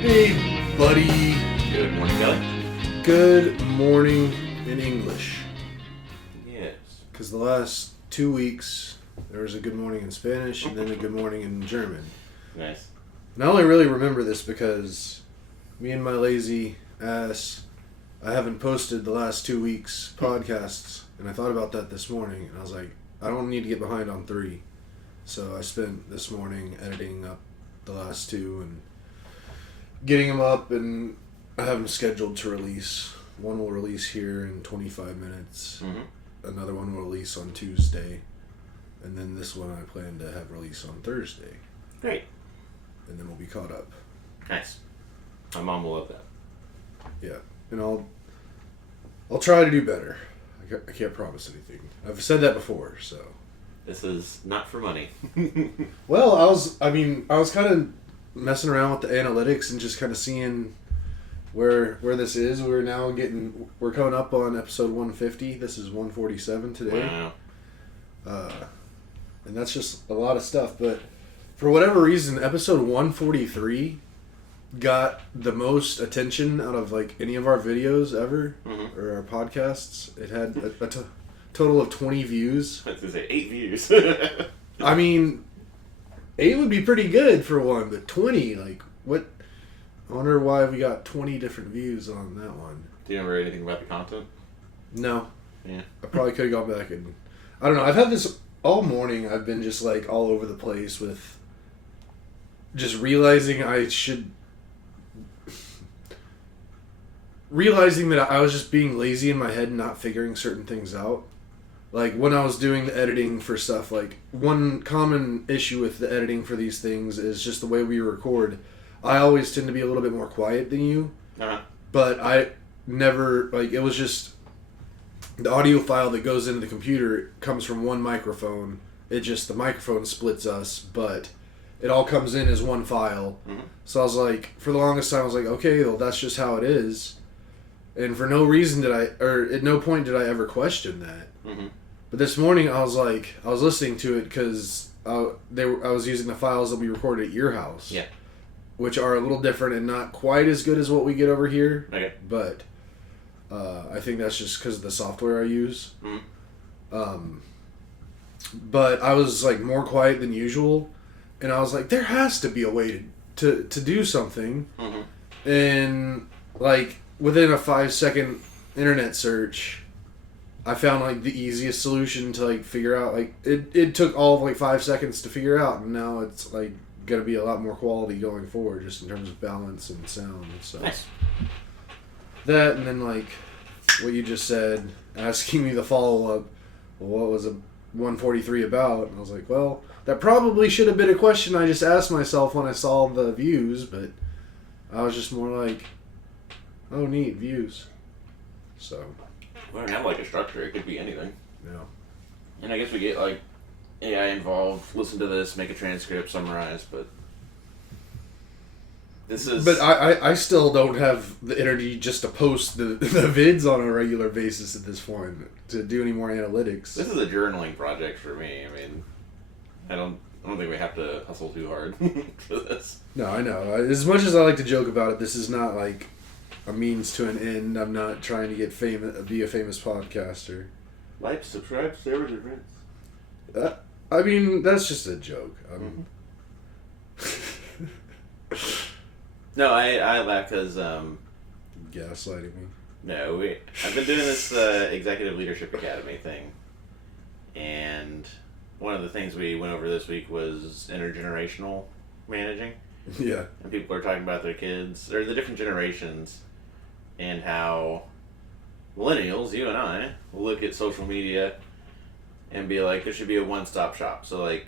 Hey, buddy. Good morning, Kelly. Good morning in English. Yes. Because the last 2 weeks, there was a good morning in Spanish and then a good morning in German. Nice. And I only really remember this because me and my lazy ass, I haven't posted the last 2 weeks' podcasts. And I thought about that this morning. And I was like, I don't need to get behind on 3. So I spent this morning editing up the last 2 and getting them up, and I have them scheduled to release. One will release here in 25 minutes. Mm-hmm. Another one will release on Tuesday. And then this one I plan to have release on Thursday. Great. And then we'll be caught up. Nice. My mom will love that. Yeah. And I'll try to do better. I can't promise anything. I've said that before, so. This is not for money. Well, I was kind of messing around with the analytics and just kind of seeing where this is. We're coming up on episode 150. This is 147 today. Wow. And that's just a lot of stuff. But for whatever reason, episode 143 got the most attention out of like any of our videos ever, Mm-hmm. or our podcasts. It had a total of 20 views. I was going to say 8 views. I mean, 8 would be pretty good for one, but 20, like, what? I wonder why we got 20 different views on that one. Do you remember anything about the content? No. Yeah. I probably could have gone back and... I don't know. I've had this all morning. I've been just, like, all over the place with just realizing realizing that I was just being lazy in my head and not figuring certain things out. Like, when I was doing the editing for stuff, like, one common issue with the editing for these things is just the way we record. I always tend to be a little bit more quiet than you. Uh-huh. But I never, like, it was just the audio file that goes into the computer comes from one microphone. The microphone splits us, but it all comes in as one file. Mm-hmm. So I was like, for the longest time, I was like, okay, well, that's just how it is. And for no reason at no point did I ever question that. Mm-hmm. But this morning, I was listening to it because I was using the files that we recorded at your house. Yeah. Which are a little different and not quite as good as what we get over here. Okay. But I think that's just because of the software I use. Mm-hmm. But I was like more quiet than usual, and I was like, there has to be a way to do something. Mm-hmm. And like within a 5-second internet search, I found like the easiest solution to like figure out. Like it took all of like 5 seconds to figure out, and now it's like going to be a lot more quality going forward, just in terms of balance and sound and stuff. Nice. That, and then like what you just said, asking me the follow up. Well, what was a 143 about? And I was like, well, that probably should have been a question I just asked myself when I saw the views, but I was just more like, oh, neat, views. So. We don't have like a structure. It could be anything. Yeah. And I guess we get like AI involved. Listen to this, make a transcript, summarize. But this is. But I still don't have the energy just to post the vids on a regular basis at this point to do any more analytics. This is a journaling project for me. I mean, I don't think we have to hustle too hard for this. No, I know. As much as I like to joke about it, this is not like a means to an end. I'm not trying to be a famous podcaster. Like, subscribe, share with your friends. I mean, that's just a joke. No, I laugh because Gaslighting me. no, I've been doing this Executive Leadership Academy thing, and one of the things we went over this week was intergenerational managing. Yeah. And people are talking about their kids, or the different generations, and how millennials, you and I, look at social media and be like, there should be a one-stop shop. So, like,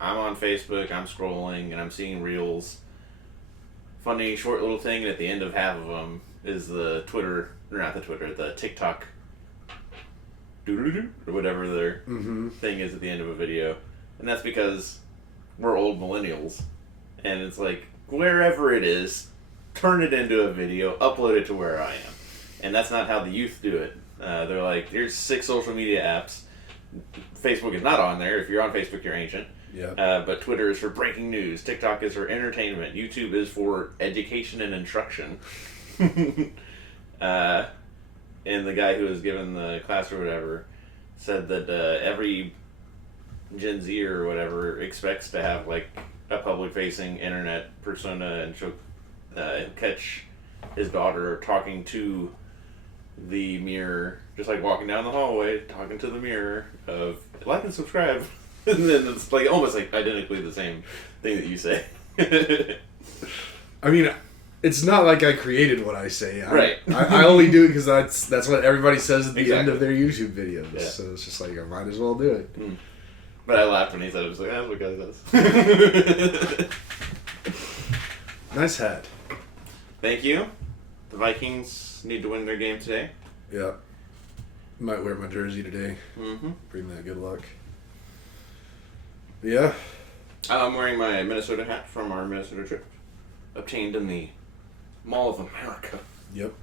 I'm on Facebook, I'm scrolling, and I'm seeing reels. Funny, short little thing, and at the end of half of them is the TikTok, or whatever their thing is at the end of a video. And that's because we're old millennials. And it's like, wherever it is, turn it into a video, upload it to where I am. And that's not how the youth do it. They're like, here's 6 social media apps. Facebook is not on there. If you're on Facebook, you're ancient. But Twitter is for breaking news. TikTok is for entertainment. YouTube is for education and instruction. And the guy who was given the class or whatever said that every Gen Z or whatever expects to have like a public-facing internet persona, and she'll catch his daughter talking to the mirror, just like walking down the hallway, talking to the mirror of like and subscribe, and then it's like almost like identically the same thing that you say. I mean, it's not like I created what I say. Right. I only do it because that's what everybody says at the end Exactly. of their YouTube videos. Yeah. So it's just like, I might as well do it. Mm. But I laughed when he said it. I was like, that's what guy says. Nice hat. Thank you. The Vikings need to win their game today. Yeah. Might wear my jersey today. Mm-hmm. Bring that good luck. Yeah. I'm wearing my Minnesota hat from our Minnesota trip, obtained in the Mall of America. Yep.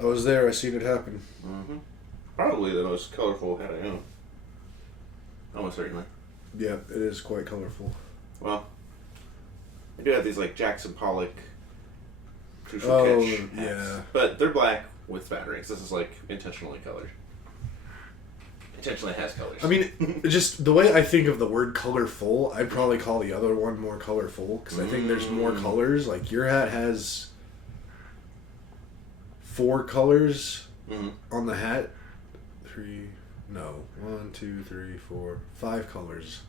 I was there. I seen it happen. Mm-hmm. Probably the most colorful hat I own. Almost certainly. Yeah, it is quite colorful. Well, I do have these like Jackson Pollock Crucial Oh, Catch hats, yeah. but they're black with spatterings. This is like intentionally colored. Intentionally has colors. I mean, just the way I think of the word colorful, I'd probably call the other one more colorful because I think there's more colors. Like your hat has 4 colors Mm-hmm. on the hat. 1, 2, 3, 4, 5 colors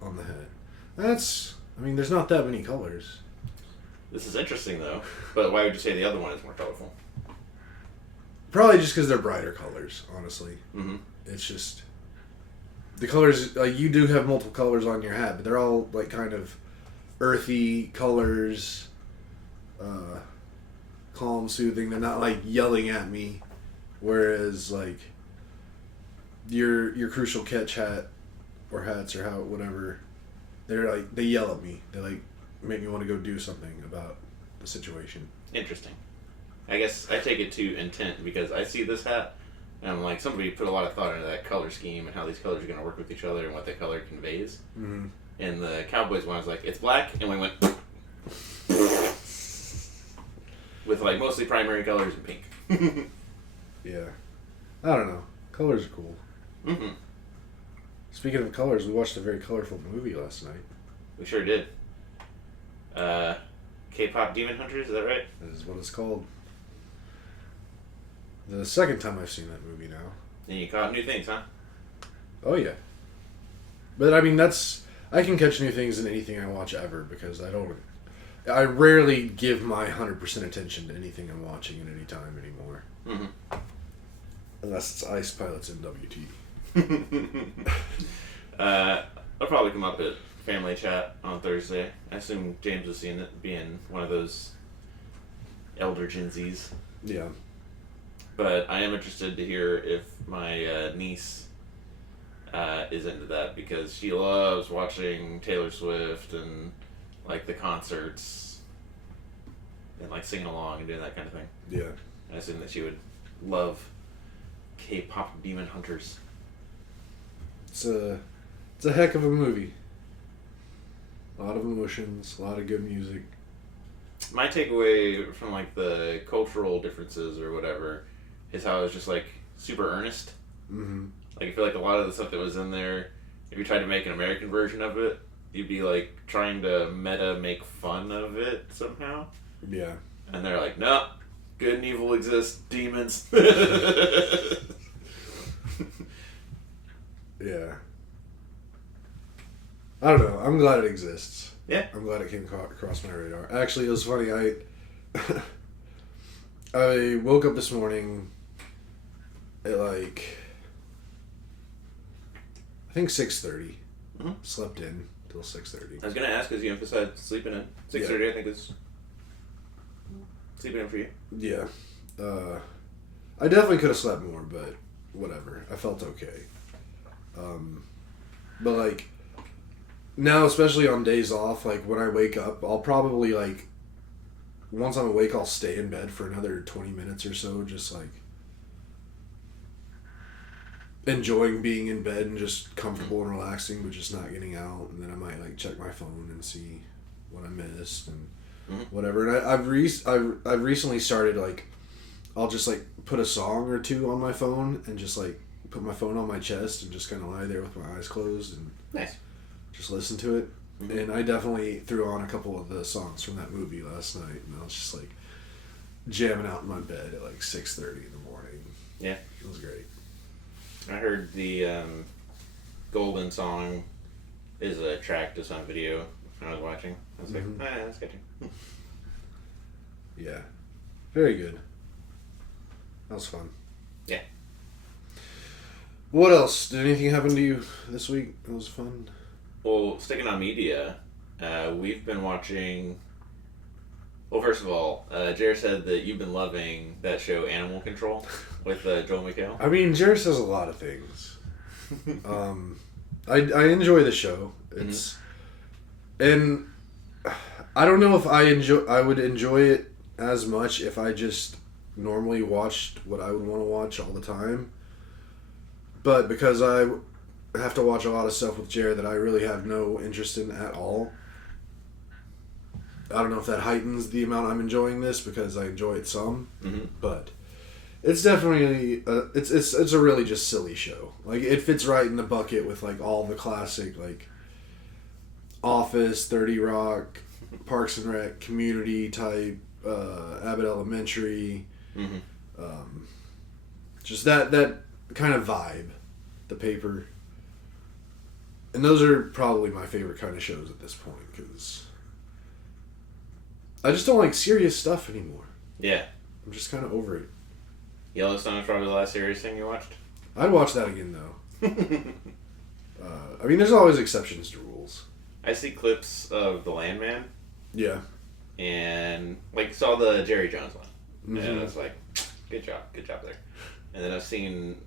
on the hat. That's, I mean, there's not that many colors. This is interesting though, but why would you say the other one is more colorful? Probably just because they're brighter colors, honestly. Mm-hmm. It's just the colors. Like you do have multiple colors on your hat, but they're all like kind of earthy colors, calm, soothing. They're not like yelling at me. Whereas like your Crucial Catch hat or hats or how whatever, they're like they yell at me. They like make me want to go do something about the situation. Interesting. I guess I take it to intent because I see this hat and I'm like, somebody put a lot of thought into that color scheme and how these colors are going to work with each other and what that color conveys. Mm-hmm. And the Cowboys one, I was like, it's black, and we went with like mostly primary colors and pink. Yeah, I don't know. Colors are cool. Mm-hmm. Speaking of colors, we watched a very colorful movie last night. We sure did. K-pop Demon Hunters, is that right? That is what it's called. The second time I've seen that movie now. And you caught new things, huh? Oh yeah. But I mean, I can catch new things in anything I watch ever because I rarely give my 100% attention to anything I'm watching at any time anymore. Mm-hmm. Unless it's Ice Pilots and WT. I'll probably come up at family chat on Thursday. I assume James was seeing it, being one of those elder Gen Zs. Yeah. But I am interested to hear if my niece is into that because she loves watching Taylor Swift and like the concerts and like singing along and doing that kind of thing. Yeah. I assume that she would love K-pop Demon Hunters. It's a heck of a movie. A lot of emotions, a lot of good music. My takeaway from like the cultural differences or whatever is how it was just like super earnest. Mm-hmm. Like I feel like a lot of the stuff that was in there, if you tried to make an American version of it, you'd be like trying to meta make fun of it somehow. Yeah. And they're like, no, good and evil exist, demons. Yeah. I don't know. I'm glad it exists. Yeah. I'm glad it came across my radar. Actually, it was funny. I woke up this morning at like I think 6:30. Mm-hmm. Slept in till 6:30. I was gonna ask because you emphasized sleeping in. 6:30, I think is sleeping in for you. Yeah. I definitely could have slept more, but whatever. I felt okay. But like now, especially on days off, like when I wake up, I'll probably like once I'm awake, I'll stay in bed for another 20 minutes or so, just like enjoying being in bed and just comfortable and relaxing, but just not getting out. And then I might like check my phone and see what I missed and whatever. And I've recently started like, I'll just like put a song or two on my phone and just like put my phone on my chest and just kind of lie there with my eyes closed and Nice. just listen to it. And I definitely threw on a couple of the songs from that movie last night, and I was just like jamming out in my bed at like 6:30 in the morning. Yeah. It was great. I heard the Golden song is a track to some video when I was watching. I was like, that's good too. Yeah. Very good. That was fun. Yeah. What else? Did anything happen to you this week? It was fun. Well, sticking on media, we've been watching. Well, first of all, Jared said that you've been loving that show Animal Control with Joel McHale. I mean, Jared says a lot of things. I enjoy the show. It's and I don't know if I would enjoy it as much if I just normally watched what I would want to watch all the time. But because I have to watch a lot of stuff with Jared that I really have no interest in at all, I don't know if that heightens the amount I'm enjoying this because I enjoy it some, but it's definitely it's a really just silly show. Like it fits right in the bucket with like all the classic like Office, 30 Rock, Parks and Rec, Community type, Abbott Elementary, just that kind of vibe, The Paper. And those are probably my favorite kind of shows at this point because I just don't like serious stuff anymore. Yeah. I'm just kind of over it. Yellowstone is probably the last serious thing you watched. I'd watch that again though. I mean, there's always exceptions to rules. I see clips of The Landman. Yeah. And like saw the Jerry Jones one. And I was like, good job there. And then I've seen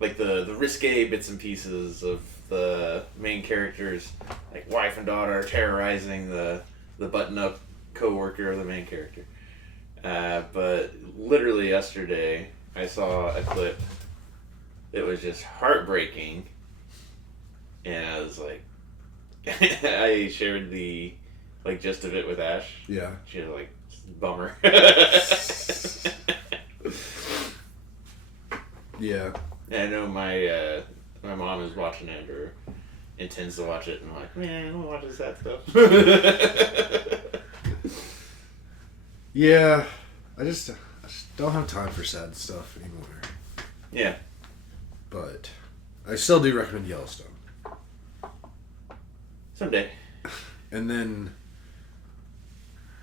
like the risque bits and pieces of the main characters, like wife and daughter terrorizing the button-up co-worker of the main character. But literally yesterday, I saw a clip that was just heartbreaking, and I was like, I shared the like gist of it with Ash. Yeah. She was like, bummer. Yeah. And I know my mom is watching it or intends to watch it, and I'm like, man, I don't watch this sad stuff. Yeah. I just don't have time for sad stuff anymore. Yeah. But I still do recommend Yellowstone. Someday. And then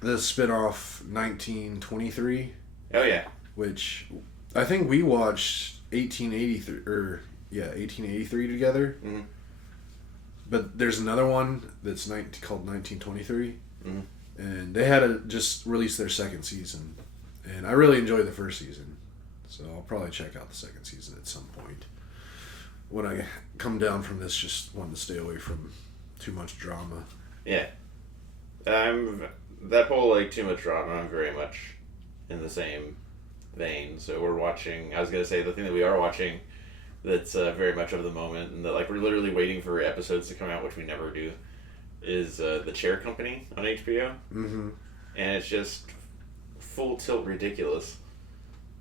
the spin-off 1923. Oh yeah. Which I think we watched 1883 together. Mm-hmm. But there's another one that's called 1923. Mm-hmm. And they had just released their second season. And I really enjoyed the first season. So I'll probably check out the second season at some point. When I come down from this, just wanting to stay away from too much drama. Yeah. That whole like too much drama, I'm very much in the same vein. So we're watching, I was going to say the thing that we are watching that's very much of the moment and that like we're literally waiting for episodes to come out, which we never do, is The Chair Company on HBO. Mm-hmm. And it's just full tilt ridiculous.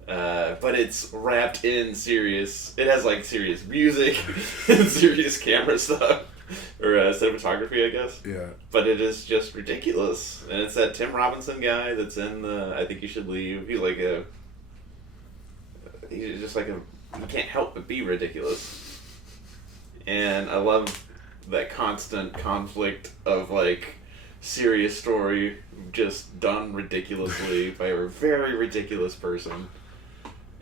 But it's wrapped in serious, it has like serious music and serious camera stuff. Or cinematography, I guess. Yeah. But it is just ridiculous. And it's that Tim Robinson guy that's in the I Think You Should Leave. He's just like he can't help but be ridiculous. And I love that constant conflict of like serious story just done ridiculously by a very ridiculous person.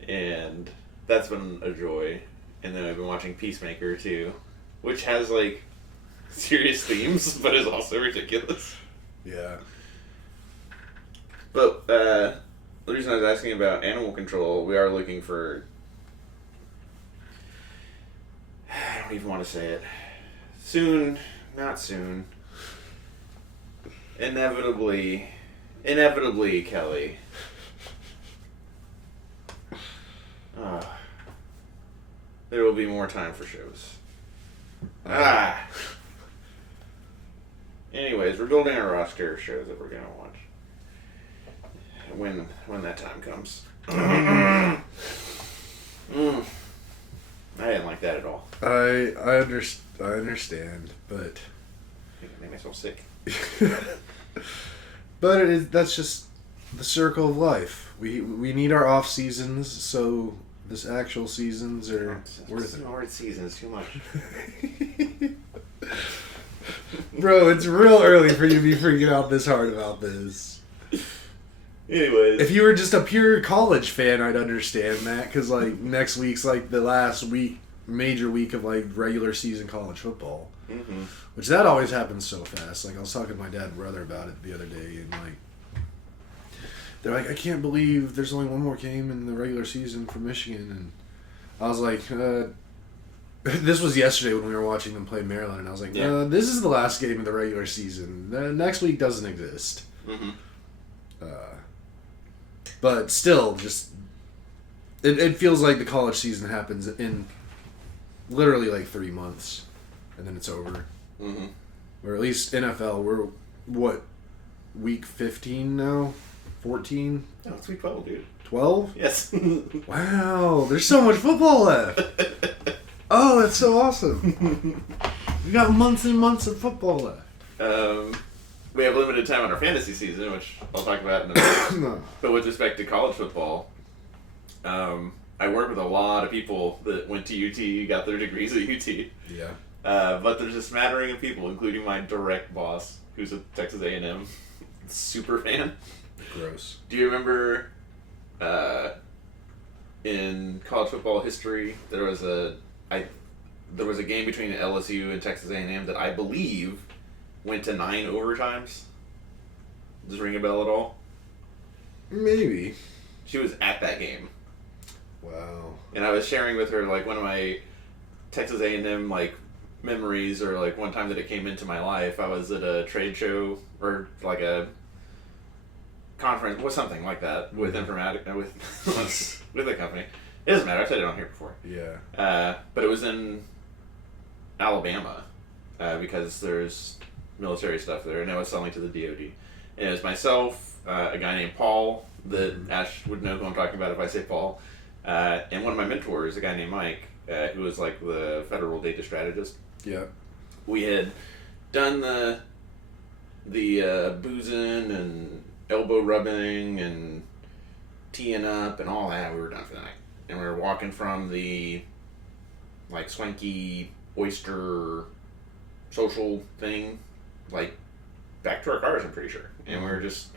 And that's been a joy. And then I've been watching Peacemaker too, which has like serious themes, but is also ridiculous. Yeah. But the reason I was asking about Animal Control, we are looking for. I don't even want to say it. Soon, not soon. Inevitably, Kelly. there will be more time for shows. Ah. Anyways, we're building our roster of shows that we're gonna watch when that time comes. I didn't like that at all. I understand, but I think I made myself sick. but that's just the circle of life. We need our off seasons, so this actual seasons are worth it. The word season is too much. Bro, it's real early for you to be freaking out this hard about this. Anyways. If you were just a pure college fan, I'd understand that, because, like, next week's, like, the last major week of, like, regular season college football. Mm-hmm. Which that always happens so fast. Like, I was talking to my dad and brother about it the other day, and, like, they're like, I can't believe there's only one more game in the regular season for Michigan, and I was like, this was yesterday when we were watching them play Maryland, and I was like, this is the last game of the regular season. The next week doesn't exist. Mm-hmm. But still, just it feels like the college season happens in literally like 3 months, and then it's over. Mm-hmm. Or at least NFL, we're what, week 15 now? 14? No, it's week 12, dude. 12? Yes. Wow, there's so much football left. Oh, that's so awesome. We got months and months of football left. We have limited time on our fantasy season, which I'll talk about in a minute. No. But with respect to college football, I work with a lot of people that went to UT, got their degrees at UT. Yeah. But there's a smattering of people, including my direct boss, who's a Texas A&M super fan. Gross. Do you remember in college football history there was a game between LSU and Texas A&M that I believe went to 9 overtimes? Does it ring a bell at all? Maybe. She was at that game. Wow. And I was sharing with her like one of my Texas A&M like memories, or like one time that it came into my life. I was at a trade show or like a conference or something like that with Informatica with a company. It doesn't matter. I've said it on here before. Yeah. But it was in Alabama because there's military stuff there, and I was selling to the DoD. And it was myself, a guy named Paul that Ash would know who I'm talking about if I say Paul, and one of my mentors, a guy named Mike, who was like the federal data strategist. Yeah. We had done the boozing and elbow rubbing and teeing up and all that. We were done for the night, and we were walking from the like swanky oyster social thing, like back to our cars, I'm pretty sure. And we were just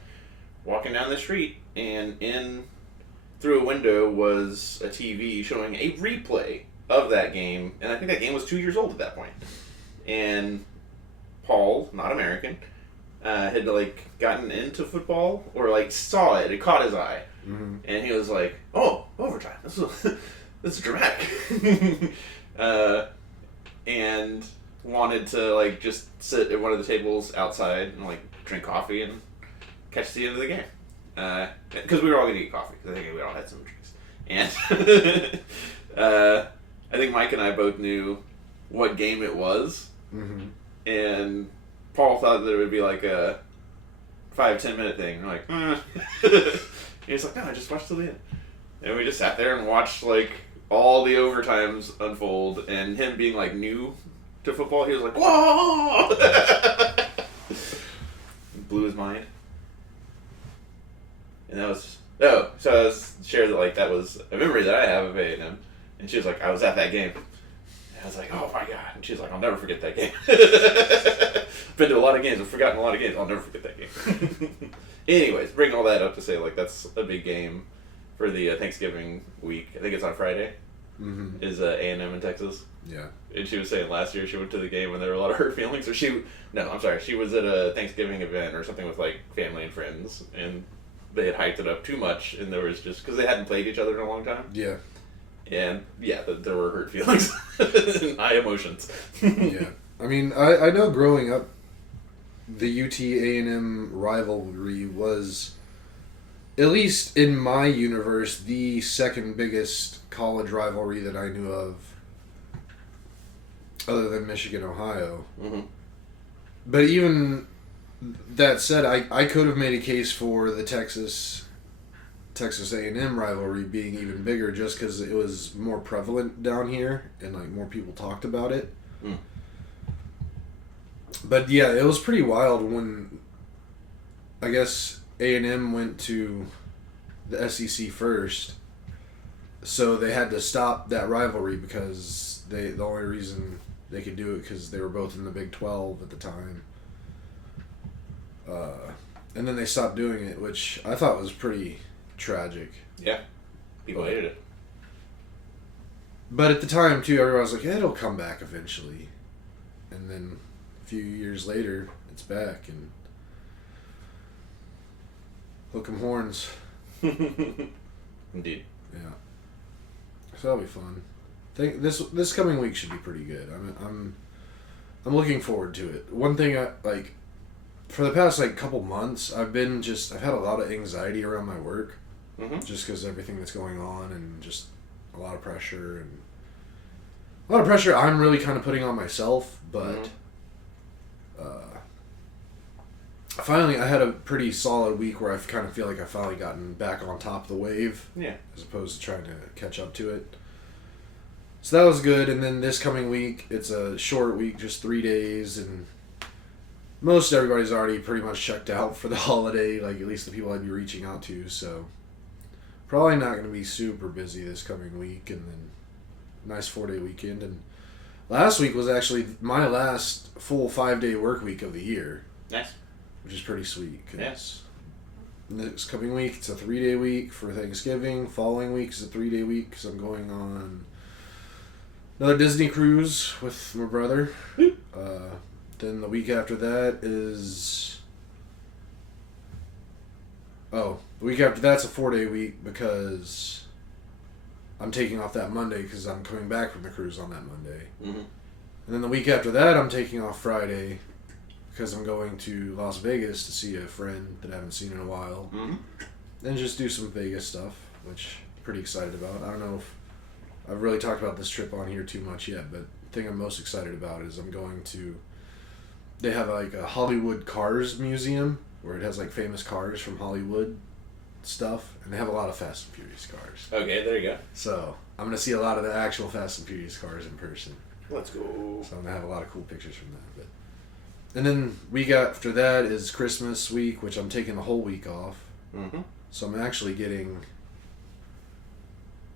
walking down the street, and in through a window was a TV showing a replay of that game, and I think that game was 2 years old at that point. And Paul, not American, had like gotten into football or like saw it. It caught his eye, and he was like, "Oh, overtime! This is dramatic," and wanted to like just sit at one of the tables outside and like drink coffee and catch the end of the game, because we were all gonna eat coffee. Because I think we all had some drinks, and I think Mike and I both knew what game it was, and Paul thought that it would be like a 5-10 minute thing. We're like, he's like, no, I just watched till the end. And we just sat there and watched like all the overtimes unfold, and him being like new to football, he was like, whoa! Blew his mind. And that was, so I was shared that like that was a memory that I have of A&M. And she was like, I was at that game. And I was like, oh my god. And she's like, I'll never forget that game. Been to a lot of games. I've forgotten a lot of games. I'll never forget that game. Anyways, bring all that up to say, like, that's a big game for the Thanksgiving week. I think it's on Friday. Is A&M in Texas. Yeah. And she was saying last year she went to the game and there were a lot of hurt feelings. Or she was at a Thanksgiving event or something with, like, family and friends. And they had hyped it up too much. And there was just, because they hadn't played each other in a long time. Yeah. And, yeah, there were hurt feelings and high emotions. Yeah. I mean, I know growing up, the UT A&M rivalry was, at least in my universe, the second biggest college rivalry that I knew of other than Michigan, Ohio. Mm-hmm. But even that said, I could have made a case for the Texas A&M rivalry being even bigger just because it was more prevalent down here and like more people talked about it. Mm. But yeah, it was pretty wild when I guess A&M went to the SEC first, so they had to stop that rivalry because the only reason they could do it because they were both in the Big 12 at the time. And then they stopped doing it, which I thought was pretty tragic. Yeah. People hated it. But at the time, too, everyone was like, yeah, it'll come back eventually. And then a few years later, it's back, and hook 'em horns. Indeed. Yeah. So that'll be fun. Think this coming week should be pretty good. I'm looking forward to it. One thing for the past couple months, I've had a lot of anxiety around my work, just because everything that's going on and just a lot of pressure I'm really kind of putting on myself, but finally I had a pretty solid week where I kind of feel like I've finally gotten back on top of the wave, as opposed to trying to catch up to it. So that was good. And then this coming week, it's a short week, just 3 days, and most everybody's already pretty much checked out for the holiday, like at least the people I'd be reaching out to, so probably not going to be super busy this coming week, and then nice 4-day weekend. And last week was actually my last full 5-day work week of the year. Nice. Which is pretty sweet. Yes. Next coming week, it's a 3-day week for Thanksgiving. Following week is a 3-day week because I'm going on another Disney cruise with my brother. Then the week after that is... the week after that's a 4-day week because I'm taking off that Monday because I'm coming back from the cruise on that Monday. Mm-hmm. And then the week after that, I'm taking off Friday because I'm going to Las Vegas to see a friend that I haven't seen in a while. Mm-hmm. And just do some Vegas stuff, which I'm pretty excited about. I don't know if I've really talked about this trip on here too much yet, but the thing I'm most excited about is I'm going to... They have a Hollywood Cars museum where it has famous cars from Hollywood stuff, and they have a lot of Fast and Furious cars. Okay, there you go. So I'm going to see a lot of the actual Fast and Furious cars in person. Let's go. So I'm going to have a lot of cool pictures from that. And then week after that is Christmas week, which I'm taking the whole week off. Mm-hmm. So I'm actually getting,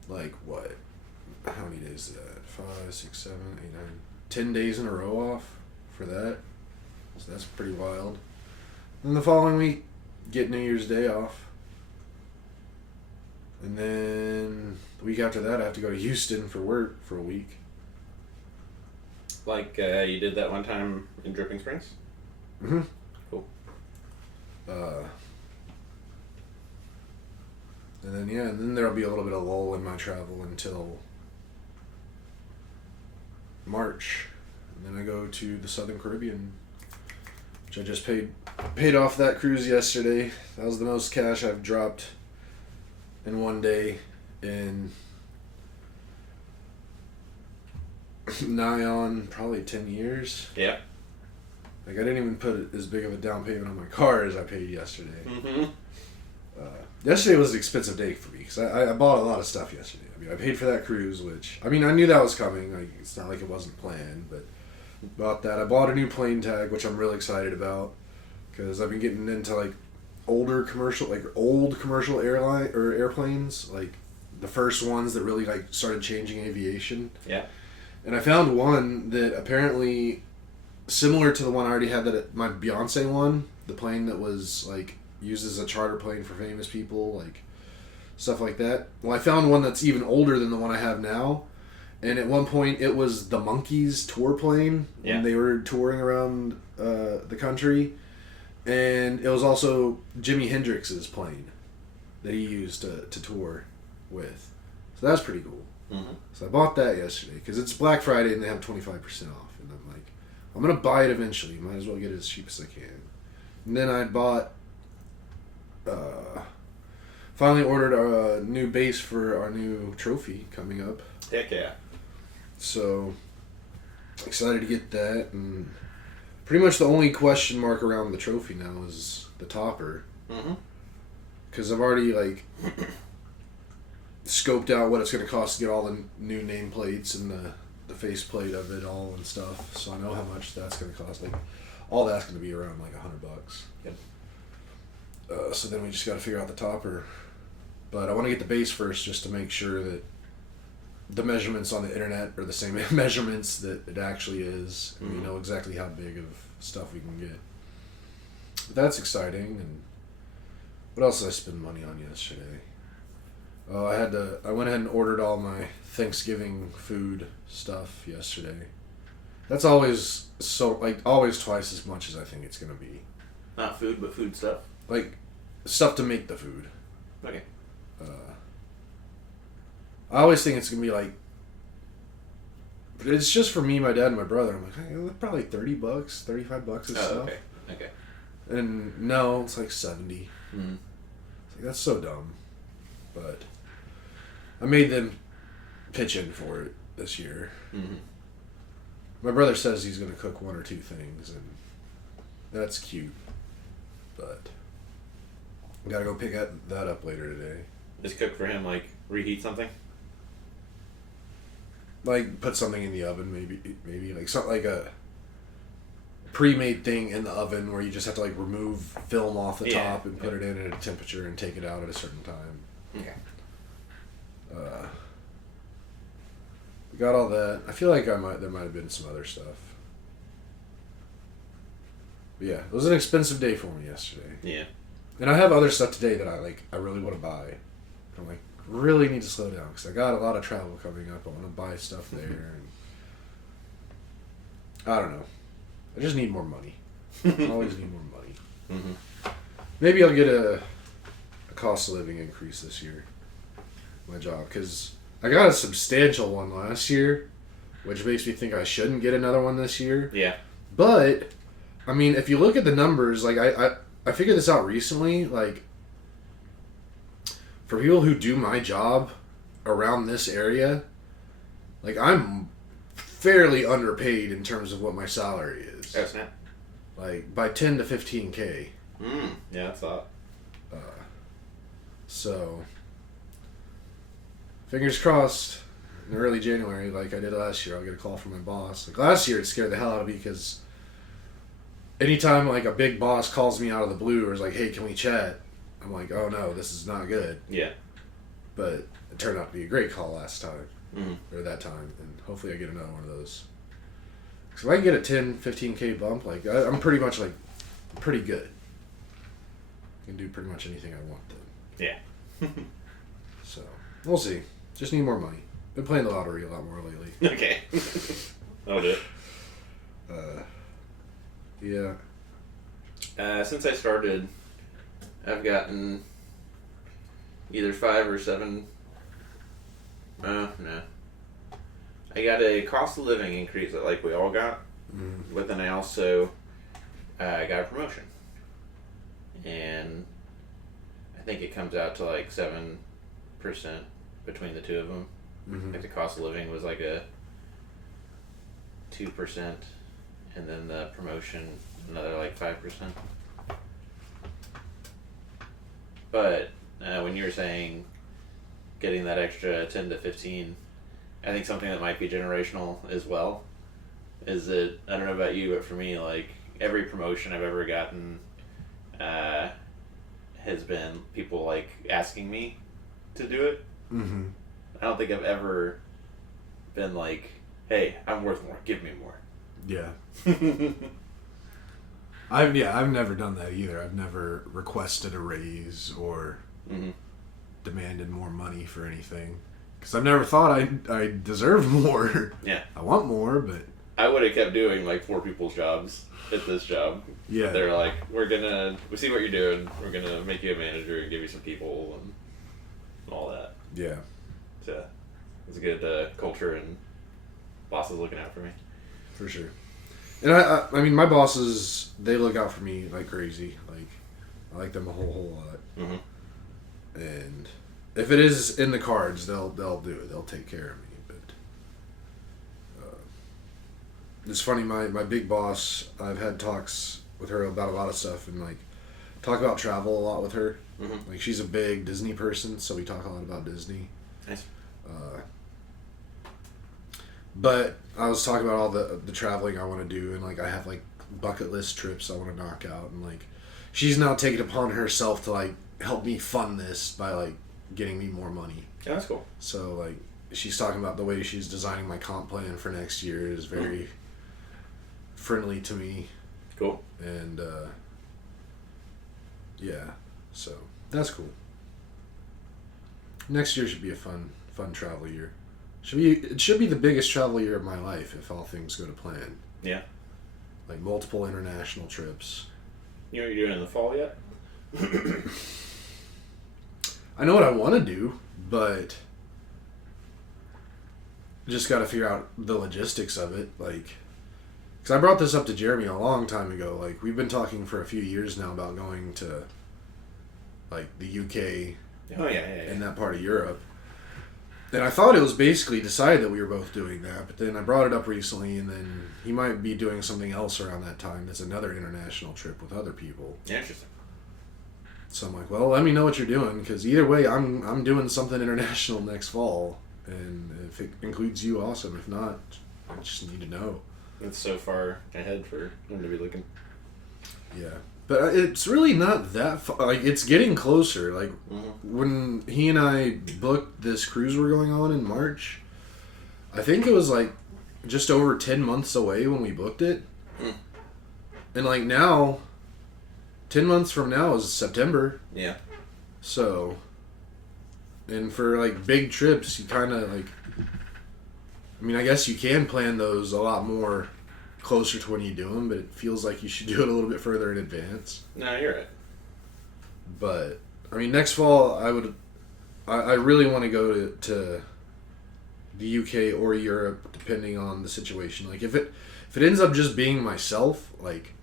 how many days is that? 5, 6, 7, 8, 9, 10 days in a row off for that. So that's pretty wild. Then the following week, get New Year's Day off. And then the week after that, I have to go to Houston for work for a week. You did that one time in Dripping Springs? Mm-hmm. Cool. And then there'll be a little bit of lull in my travel until March. And then I go to the Southern Caribbean, which I just paid off that cruise yesterday. That was the most cash I've dropped in one day in nigh on probably 10 years. Yeah. I didn't even put as big of a down payment on my car as I paid yesterday. Mm-hmm. Yesterday was an expensive day for me because I bought a lot of stuff yesterday. I paid for that cruise, which, I knew that was coming. It's not like it wasn't planned, but bought that. I bought a new plane tag, which I'm really excited about because I've been getting into old commercial airline or airplanes, the first ones that really started changing aviation. Yeah. And I found one that apparently similar to the one I already had, my Beyonce one, the plane that was used as a charter plane for famous people, stuff like that. Well, I found one that's even older than the one I have now. And at one point, it was the Monkees tour plane when they were touring around the country. And it was also Jimi Hendrix's plane that he used to tour with. So that's pretty cool. Mm-hmm. So I bought that yesterday because it's Black Friday and they have 25% off. And I'm like, I'm going to buy it eventually. Might as well get it as cheap as I can. And then I bought... finally ordered a new base for our new trophy coming up. Heck yeah. So excited to get that, and pretty much the only question mark around the trophy now is the topper. Mm-hmm. Because I've already, like, scoped out what it's going to cost to get all the new nameplates and the faceplate of it all and stuff. So I know how much that's going to cost. Like, all that's going to be around, like, $100. Yep. So then we just got to figure out the topper. But I want to get the base first just to make sure that the measurements on the internet are the same measurements that it actually is. And we know exactly how big of stuff we can get. But that's exciting. And what else did I spend money on yesterday? Oh, I went ahead and ordered all my Thanksgiving food stuff yesterday. That's always always twice as much as I think it's gonna be. Not food, but food stuff. Like, stuff to make the food. Okay. I always think it's gonna be like. It's just for me, my dad, and my brother. I'm like, hey, probably $30, $35 of stuff. Okay. Okay. And no, it's like 70. Mm-hmm. It's like, that's so dumb. But I made them pitch in for it this year. Mm-hmm. My brother says he's going to cook one or two things, and that's cute. But I got to go pick that up later today. Just cook for him, like, reheat something? Like, put something in the oven, maybe like something like a pre-made thing in the oven where you just have to, like, remove film off the top and put it in at a temperature and take it out at a certain time. Okay. We got all that. I feel like there might have been some other stuff. But yeah, it was an expensive day for me yesterday. Yeah. And I have other stuff today that I really want to buy. I'm like, really need to slow down because I got a lot of travel coming up. I want to buy stuff there. And I don't know. I just need more money. I always need more money. Mm-hmm. Maybe I'll get a cost of living increase this year. My job, because I got a substantial one last year, which makes me think I shouldn't get another one this year. Yeah. But I mean, if you look at the numbers, like I figured this out recently, like for people who do my job around this area, like I'm fairly underpaid in terms of what my salary is. Oh, snap. Like by 10 to 15K. Yeah, that's a lot. So fingers crossed in early January, like I did last year, I'll get a call from my boss. Like last year, it scared the hell out of me because anytime like a big boss calls me out of the blue or is like, hey, can we chat? I'm like, oh no, this is not good. Yeah. But it turned out to be a great call last time. Mm-hmm. Or that time. And hopefully I get another one of those. Because if I can get a 10, 15K bump, like I'm pretty much like pretty good. I can do pretty much anything I want then. Yeah. So, we'll see. Just need more money. Been playing the lottery a lot more lately. Okay. That'll do it. Yeah. Since I started, I've gotten either 5 or 7. No. I got a cost of living increase that like we all got, but then I also got a promotion, and I think it comes out to like 7% between the two of them. Mm-hmm. Like the cost of living was like a 2%, and then the promotion another like 5%. But when you were saying getting that extra 10 to 15, I think something that might be generational as well is that, I don't know about you, but for me, like every promotion I've ever gotten has been people like asking me to do it. Mm-hmm. I don't think I've ever been like, hey, I'm worth more, give me more. Yeah. I've never done that either. I've never requested a raise or demanded more money for anything. Because I've never thought I deserved more. Yeah. I want more, but... I would have kept doing like 4 people's jobs at this job. Yeah. They're like, we see what you're doing, we're going to make you a manager and give you some people and all that. Yeah. So it's a good culture and bosses looking out for me. For sure. And I mean, my bosses, they look out for me like crazy. Like, I like them a whole lot. Mm-hmm. And if it is in the cards, they'll do it. They'll take care of me. But it's funny. My big boss, I've had talks with her about a lot of stuff, and like talk about travel a lot with her. Mm-hmm. Like she's a big Disney person, so we talk a lot about Disney. Nice. But I was talking about all the traveling I want to do, and like I have like bucket list trips I want to knock out, and like she's now taken upon herself to like help me fund this by like getting me more money. Yeah, that's cool. So like she's talking about the way she's designing my comp plan for next year is very friendly to me. Cool. And yeah, so that's cool. Next year should be a fun travel year. It should be the biggest travel year of my life if all things go to plan. Yeah. Like multiple international trips. You know what you're doing in the fall yet? I know what I want to do, but just got to figure out the logistics of it. Like, because I brought this up to Jeremy a long time ago. Like, we've been talking for a few years now about going to, like, the UK Oh, yeah. and that part of Europe. And I thought it was basically decided that we were both doing that, but then I brought it up recently, and then he might be doing something else around that time that's another international trip with other people. Yeah, interesting. So I'm like, well, let me know what you're doing, because either way, I'm doing something international next fall, and if it includes you, awesome. If not, I just need to know. It's so far ahead for him to be looking. Yeah. But it's really not that far. Like, it's getting closer. Like, when he and I booked this cruise we're going on in March, I think it was, like, just over 10 months away when we booked it. And, like, now, 10 months from now is September. Yeah. So, and for, like, big trips, you kind of, like, I mean, I guess you can plan those a lot more closer to when you do them, but it feels like you should do it a little bit further in advance. No, you're right. But I mean, next fall I really want to go to the UK or Europe, depending on the situation. Like if it ends up just being myself, like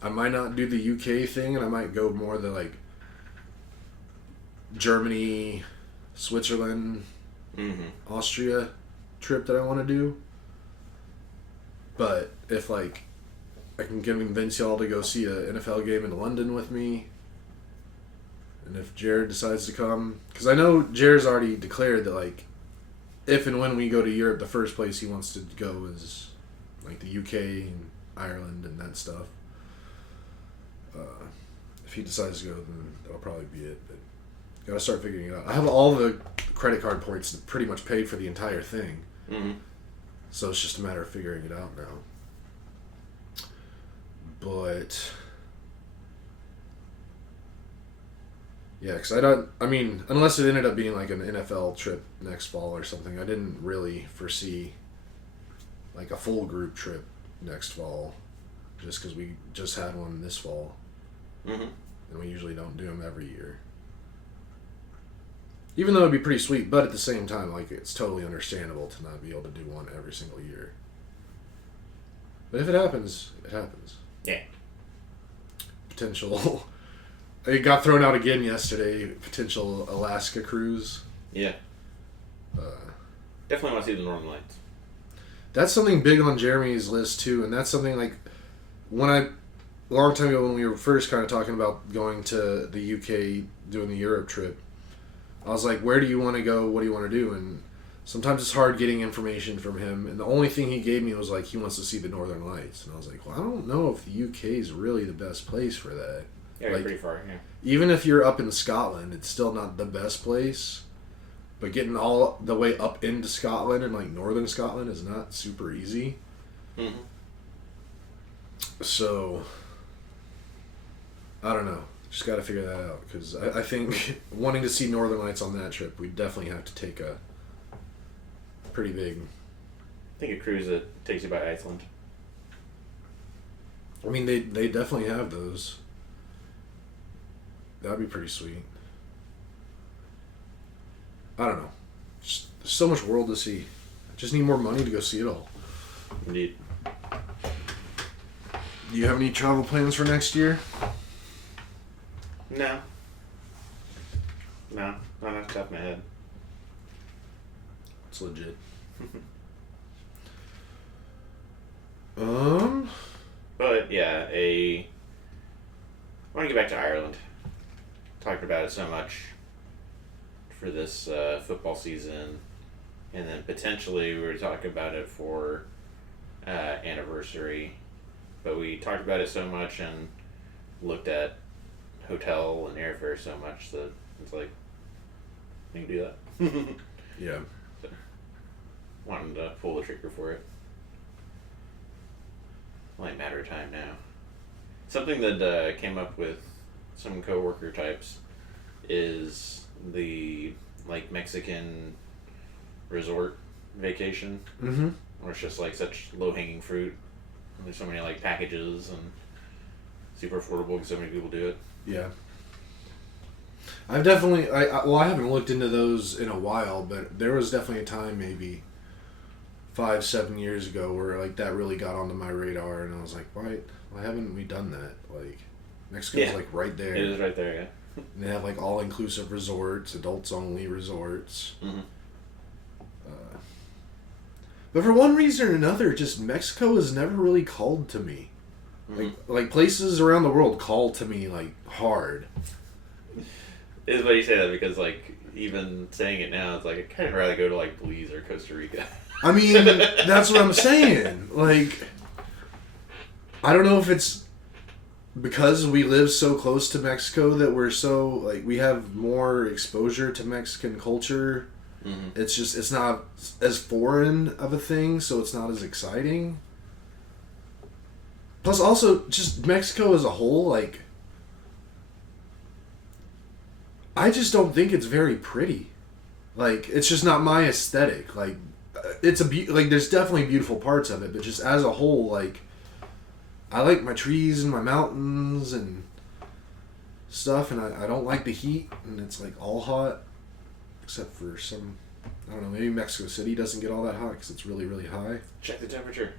I might not do the UK thing, and I might go more the like Germany, Switzerland, Austria trip that I want to do. But if, like, I can convince y'all to go see an NFL game in London with me, and if Jared decides to come, because I know Jared's already declared that, like, if and when we go to Europe, the first place he wants to go is, like, the UK and Ireland and that stuff. If he decides to go, then that'll probably be it. But gotta start figuring it out. I have all the credit card points that pretty much paid for the entire thing. So it's just a matter of figuring it out now. But yeah, because I mean, unless it ended up being like an NFL trip next fall or something, I didn't really foresee like a full group trip next fall, just because we just had one this fall. And we usually don't do them every year. Even though it'd be pretty sweet, but at the same time, like, it's totally understandable to not be able to do one every single year. But if it happens, it happens. Yeah. Potential. It got thrown out again yesterday. Potential Alaska cruise. Yeah. Definitely want to see the Northern Lights. That's something big on Jeremy's list too, and that's something like a long time ago when we were first kind of talking about going to the UK, doing the Europe trip. I was like, where do you want to go? What do you want to do? And sometimes it's hard getting information from him. And the only thing he gave me was like, he wants to see the Northern Lights. And I was like, well, I don't know if the UK is really the best place for that. Yeah, like, pretty far, yeah. Even if you're up in Scotland, it's still not the best place. But getting all the way up into Scotland and like northern Scotland is not super easy. So, I don't know. Just got to figure that out, because I think wanting to see Northern Lights on that trip, we definitely have to take a pretty big... I think a cruise that takes you by Iceland. I mean, they definitely have those. That'd be pretty sweet. I don't know. There's so much world to see. I just need more money to go see it all. Indeed. Do you have any travel plans for next year? No. No, not off the top of my head. It's legit. But yeah, I want to get back to Ireland. Talked about it so much for this football season, and then potentially we were talking about it for anniversary, but we talked about it so much and looked at hotel and airfare so much that it's like we can do that. Yeah. So, wanting to pull the trigger for it. Only a matter of time now. Something that came up with some coworker types is the like Mexican resort vacation, Mm-hmm. where it's just like such low hanging fruit. And there's so many like packages and super affordable because so many people do it. Yeah. I've definitely, I haven't looked into those in a while, but there was definitely a time maybe 5-7 years ago where like that really got onto my radar, and I was like, why haven't we done that? Like, Mexico's like right there. It is right there, yeah. And they have like all inclusive resorts, adults only resorts. Mm-hmm. But for one reason or another, just Mexico has never really called to me. Mm-hmm. Like places around the world call to me like hard. It's funny you say that because like even saying it now, it's like I'd kind of rather go to like Belize or Costa Rica. I mean, that's what I'm saying. Like, I don't know if it's because we live so close to Mexico that we're so like we have more exposure to Mexican culture. Mm-hmm. It's not as foreign of a thing, so it's not as exciting. Plus, also, just Mexico as a whole, like, I just don't think it's very pretty. Like, it's just not my aesthetic. Like, it's like there's definitely beautiful parts of it, but just as a whole, like, I like my trees and my mountains and stuff, and I don't like the heat, and it's like all hot. Except for some, I don't know, maybe Mexico City doesn't get all that hot because it's really, really high. Check the temperature.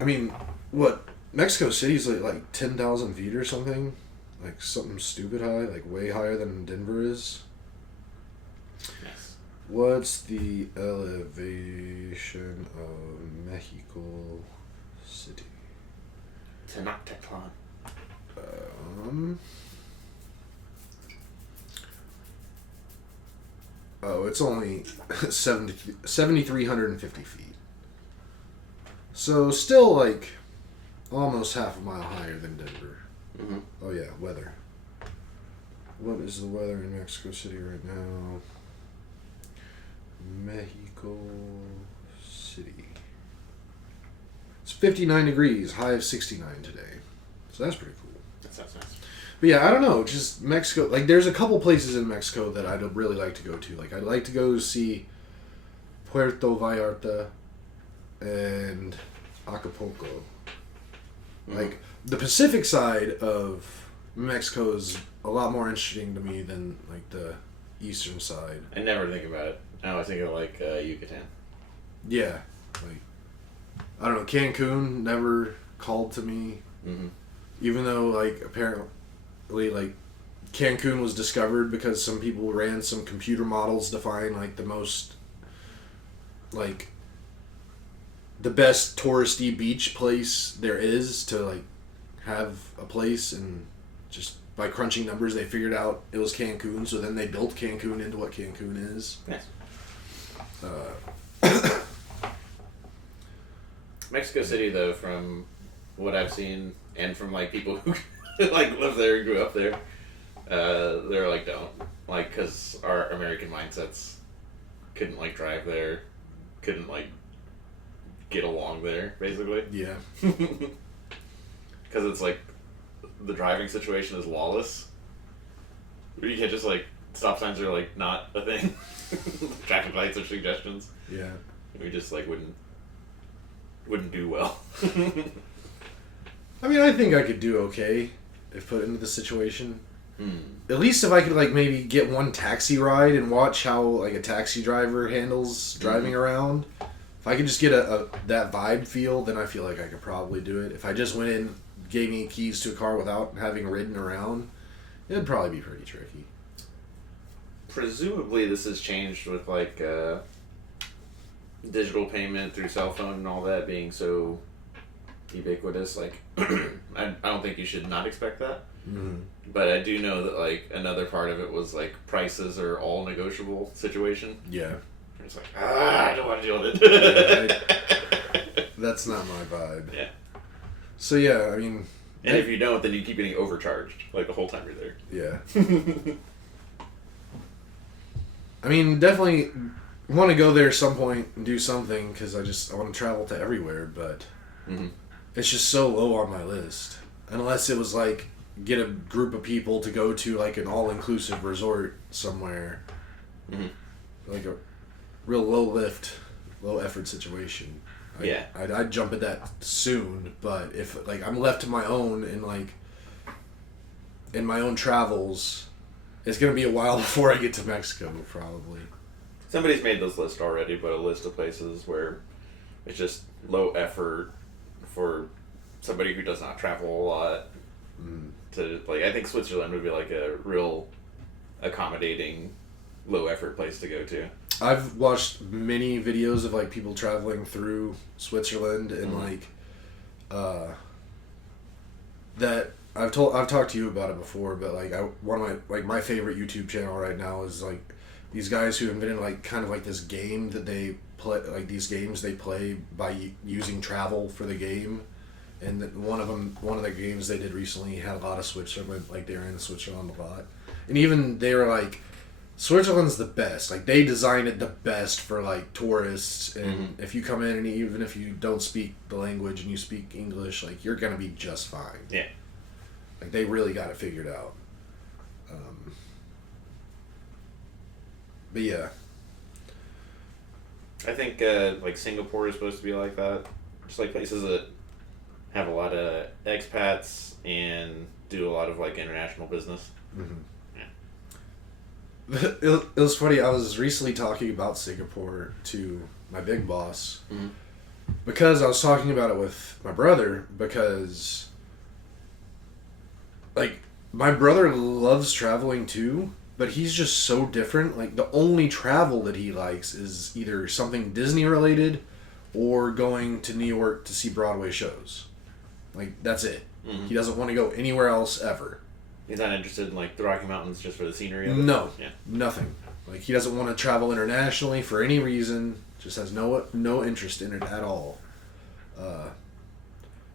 I mean, what? Mexico City's like 10,000 feet or something? Like something stupid high, like way higher than Denver is. Yes. What's the elevation of Mexico City? Tenochtitlan. Oh, it's only 7,350 feet. So still like almost half a mile higher than Denver. Mm-hmm. Oh yeah, weather. What is the weather in Mexico City right now? Mexico City. It's 59 degrees, high of 69 today. So that's pretty cool. That sounds nice. But yeah, I don't know, just Mexico. Like, there's a couple places in Mexico that I'd really like to go to. Like, I'd like to go see Puerto Vallarta and Acapulco. Mm-hmm. Like, the Pacific side of Mexico is a lot more interesting to me than, like, the eastern side. I never think about it. I always think of like Yucatan. Yeah. Like, I don't know, Cancun never called to me. Mm-hmm. Even though, like, apparently, like, Cancun was discovered because some people ran some computer models to find, like, the most, like, the best touristy beach place there is to, like, have a place, and just by crunching numbers they figured out it was Cancun, so then they built Cancun into what Cancun is. Yes. Mexico City, though, from what I've seen and from like people who like live there and grew up there, they're like don't like because our American mindsets couldn't like drive there, couldn't like get along there basically. Yeah. Because it's like the driving situation is lawless. You can't just like stop signs are like not a thing. Traffic lights are suggestions. Yeah. We just like wouldn't do well. I mean, I think I could do okay if put into the situation. Hmm. At least if I could, like, maybe get one taxi ride and watch how, like, a taxi driver handles driving around. If I could just get that vibe feel, then I feel like I could probably do it. If I just went in, gave me keys to a car without having ridden around, it'd probably be pretty tricky. Presumably this has changed with like digital payment through cell phone and all that being so ubiquitous, like I don't think you should not expect that. Mm-hmm. But I do know that like another part of it was like prices are all negotiable situation. Yeah. It's like I don't want to deal with it. That's not my vibe. Yeah. So yeah, I mean. And if you don't, then you keep getting overcharged like the whole time you're there. Yeah. I mean, definitely want to go there some point and do something because I want to travel to everywhere, but it's just so low on my list. Unless it was like get a group of people to go to like an all-inclusive resort somewhere, like a real low effort situation. I'd jump at that soon, but if like I'm left to my own and like in my own travels, it's gonna be a while before I get to Mexico probably. Somebody's made this list already, but a list of places where it's just low effort for somebody who does not travel a lot. To like, I think Switzerland would be like a real accommodating, low effort place to go to. I've watched many videos of like people traveling through Switzerland and like that I've talked to you about it before, but like one of my favorite YouTube channel right now is like these guys who invented like kind of like this game that they play, like these games they play by using travel for the game. And one of the games they did recently had a lot of Switzerland, like they were in Switzerland a lot. And even they were like, Switzerland's the best. Like they designed it the best for like tourists. And if you come in and even if you don't speak the language and you speak English, like you're going to be just fine. Yeah. Like they really got it figured out. But yeah. I think like Singapore is supposed to be like that. Just like places that have a lot of expats and do a lot of like international business. It was funny. I was recently talking about Singapore to my big boss because I was talking about it with my brother because like my brother loves traveling too, but he's just so different. Like the only travel that he likes is either something Disney related or going to New York to see Broadway shows. Like, that's it. He doesn't want to go anywhere else ever. He's not interested in, like, the Rocky Mountains just for the scenery of it? No. Yeah. Nothing. Like, he doesn't want to travel internationally for any reason. Just has no interest in it at all.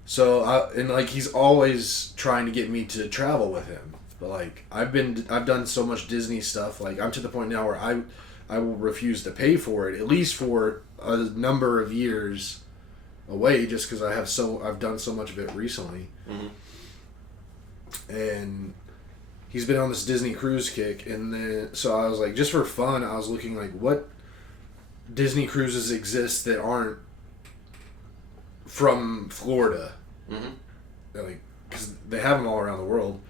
He's always trying to get me to travel with him. But, like, I've done so much Disney stuff. Like, I'm to the point now where I will refuse to pay for it, at least for a number of years away, just because I've done so much of it recently. And he's been on this Disney cruise kick, and then so I was like, just for fun, I was looking like what Disney cruises exist that aren't from Florida, like because they have them all around the world,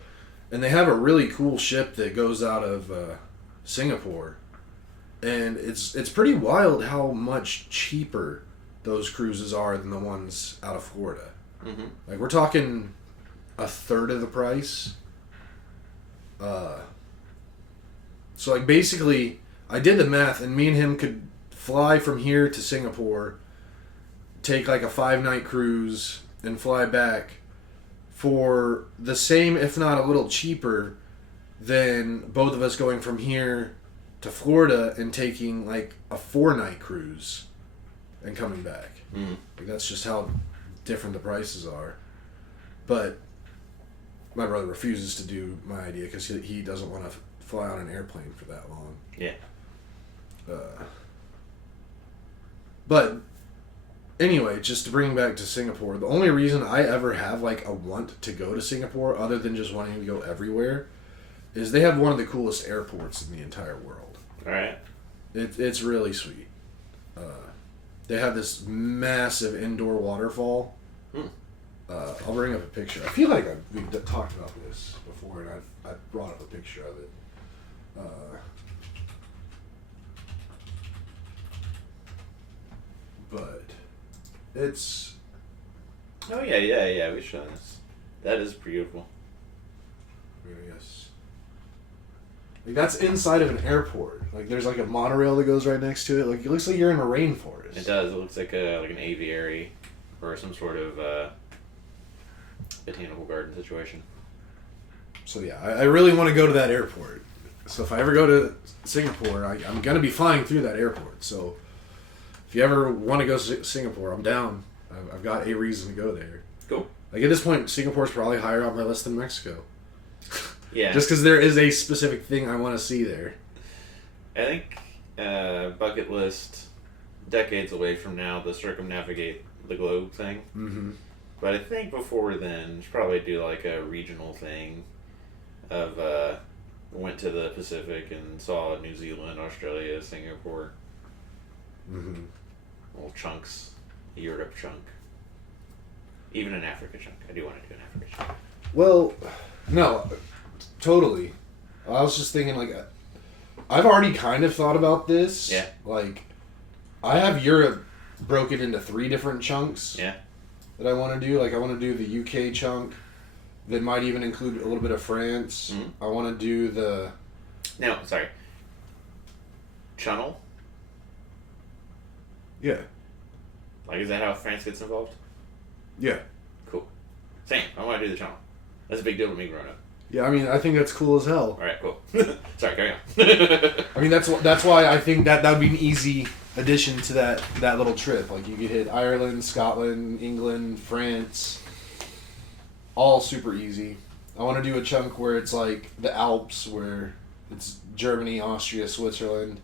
and they have a really cool ship that goes out of Singapore, and it's pretty wild how much cheaper those cruises are than the ones out of Florida. Like we're talking a third of the price. So like basically I did the math and me and him could fly from here to Singapore, take like a 5-night cruise and fly back for the same, if not a little cheaper than both of us going from here to Florida and taking like a 4-night cruise and coming back. Like that's just how different the prices are. But my brother refuses to do my idea because he doesn't want to fly on an airplane for that long. Yeah. But anyway, just to bring back to Singapore, the only reason I ever have like a want to go to Singapore, other than just wanting to go everywhere, is they have one of the coolest airports in the entire world. All right. It's really sweet. They have this massive indoor waterfall. I'll bring up a picture. I feel like we've talked about this before, and I've brought up a picture of it. But it's... Oh, yeah, we've shown this. That is beautiful. Yes. Like, that's inside of an airport. Like, there's like a monorail that goes right next to it. Like, it looks like you're in a rainforest. It does. It looks like an aviary or some sort of botanical garden situation. So yeah, I really want to go to that airport. So if I ever go to Singapore, I'm gonna be flying through that airport. So if you ever want to go to Singapore, I'm down. I've got a reason to go there. Cool. Like at this point, Singapore's probably higher on my list than Mexico. Yeah. Just because there is a specific thing I want to see there. I think bucket list, decades away from now, the circumnavigate the globe thing. Mm-hmm. But I think before then, you should probably do like a regional thing of went to the Pacific and saw New Zealand, Australia, Singapore. Mm-hmm. Little chunks, a Europe chunk. Even an Africa chunk. I do want to do an Africa chunk. Well, no, totally. I was just thinking, like, I've already kind of thought about this. Yeah. Like, I have Europe broken into 3 different chunks. Yeah. That I want to do. Like, I want to do the UK chunk. That might even include a little bit of France. Mm-hmm. I want to do the... No, sorry. Channel? Yeah. Like, is that how France gets involved? Yeah. Cool. Same. I want to do the channel. That's a big deal to me growing up. Yeah, I mean, I think that's cool as hell. Alright, cool. Sorry, carry on. I mean, that's why I think that would be an easy addition to that little trip. Like, you could hit Ireland, Scotland, England, France. All super easy. I want to do a chunk where it's like the Alps, where it's Germany, Austria, Switzerland.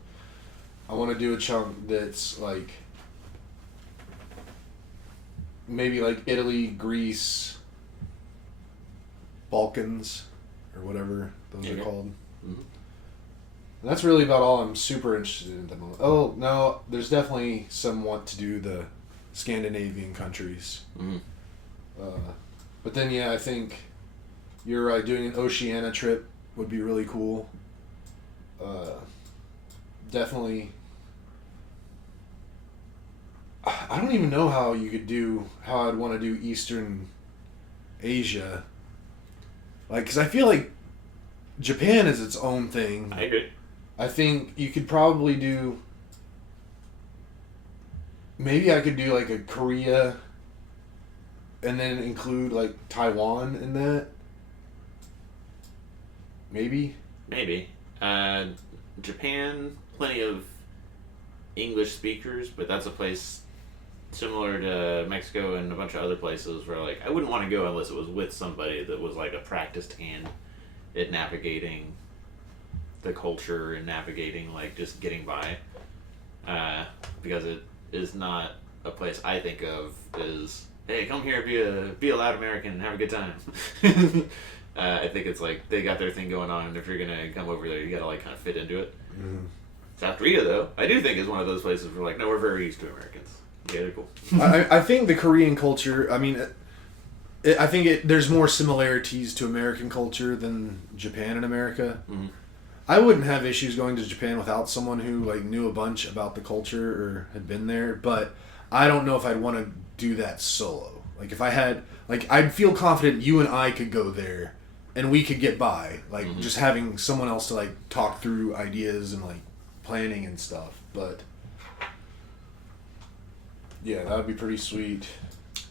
I want to do a chunk that's like maybe like Italy, Greece, Balkans, or whatever those are called. Mm-hmm. And that's really about all I'm super interested in at the moment. Oh, no, there's definitely some want to do the Scandinavian countries. Mm-hmm. But then, yeah, I think you're right. Doing an Oceania trip would be really cool. Definitely. I don't even know how I'd want to do Eastern Asia. Like, because I feel like Japan is its own thing. I agree. I think you could probably do... Maybe I could do, like, a Korea... And then include, like, Taiwan in that? Maybe? Maybe. Japan, plenty of English speakers, but that's a place similar to Mexico and a bunch of other places where, like, I wouldn't want to go unless it was with somebody that was, like, a practiced hand at navigating the culture and navigating, like, just getting by. Because it is not a place I think of as... Hey, come here, be a loud American, and have a good time. I think it's like they got their thing going on, and if you're gonna come over there, you gotta like kind of fit into it. Mm-hmm. South Korea, though, I do think is one of those places where like, no, we're very used to Americans. Yeah, they're cool. I think the Korean culture. I mean, I think there's more similarities to American culture than Japan and America. Mm-hmm. I wouldn't have issues going to Japan without someone who like knew a bunch about the culture or had been there, but I don't know if I'd want to do that solo. Like if I had, like I'd feel confident you and I could go there and we could get by. Like mm-hmm. just having someone else to like talk through ideas and like planning and stuff. But yeah, that would be pretty sweet.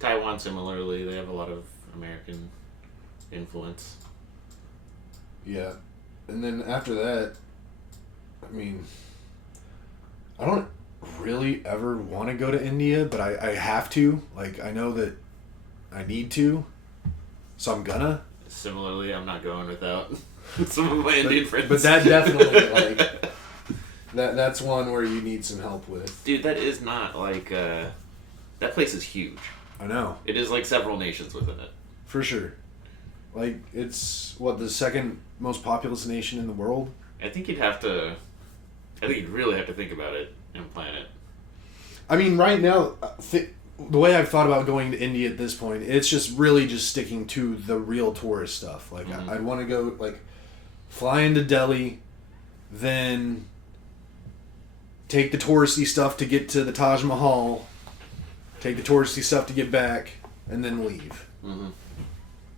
Taiwan, similarly, they have a lot of American influence. Yeah. And then after that, I mean, I don't really ever want to go to India, but I have to. Like, I know that I need to, so I'm gonna. Similarly, I'm not going without some of my Indian friends. But that definitely, like, that's one where you need some help with. Dude, that is not, like, that place is huge. I know. It is, like, several nations within it. For sure. Like, it's, the second most populous nation in the world? I think you'd really have to think about it and plan it. I mean, right now, the way I've thought about going to India at this point, it's just really just sticking to the real tourist stuff. Like, mm-hmm. I'd want to go, like, fly into Delhi, then take the touristy stuff to get to the Taj Mahal, take the touristy stuff to get back, and then leave. Mm-hmm.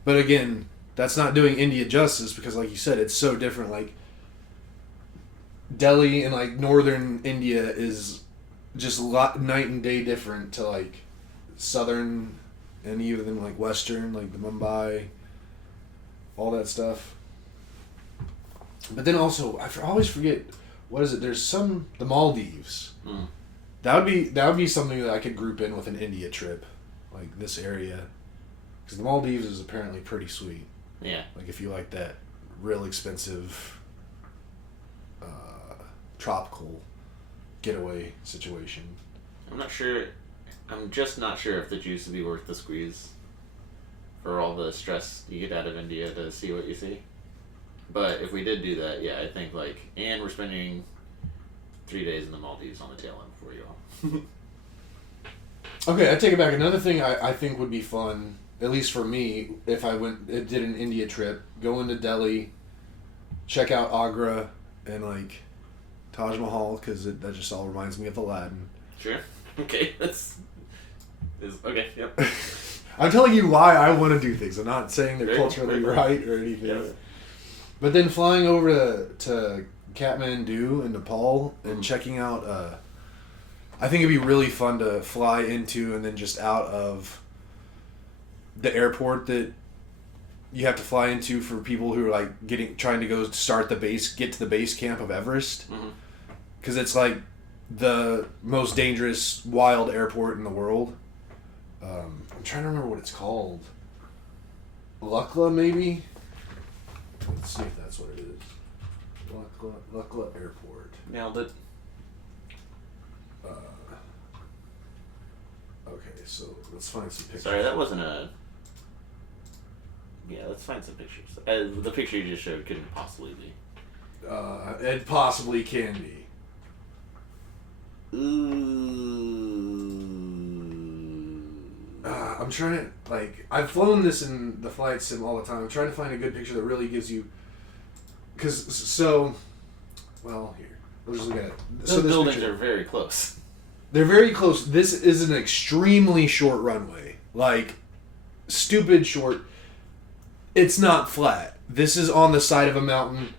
But again, that's not doing India justice because, like you said, it's so different. Like, Delhi and like northern India is just night and day different to like southern and even like western, like the Mumbai, all that stuff. But then also, I always forget, what is it? There's the Maldives. Mm. That would be something that I could group in with an India trip, like this area, because the Maldives is apparently pretty sweet. Yeah. Like if you like that real expensive, tropical getaway situation. I'm not sure. I'm just not sure if the juice would be worth the squeeze for all the stress you get out of India to see what you see. But if we did do that, yeah, I think like, and we're spending 3 days in the Maldives on the tail end before you all. Okay, I take it back. Another thing I think would be fun, at least for me, if I did an India trip, go into Delhi, check out Agra, and like Taj Mahal, because that just all reminds me of Aladdin. Sure. Okay, okay, yep. I'm telling you why I want to do things. I'm not saying they're Right, culturally right or anything. Yep. But then flying over to Kathmandu in Nepal and checking out, I think it'd be really fun to fly into and then just out of the airport that you have to fly into for people who are like trying to get to the base camp of Everest. Because it's like the most dangerous wild airport in the world. I'm trying to remember what it's called. Lukla, maybe? Let's see if that's what it is. Lukla Airport. Nailed it. Okay, so let's find some pictures. Sorry, that wasn't a... Yeah, let's find some pictures. The picture you just showed couldn't possibly be. It possibly can be. I'm trying to, like, I've flown this in the flight sim all the time. I'm trying to find a good picture that really gives you, well, here, we'll just look at it. Those buildings are very close. They're very close. This is an extremely short runway. Like, stupid short. It's not flat. This is on the side of a mountain.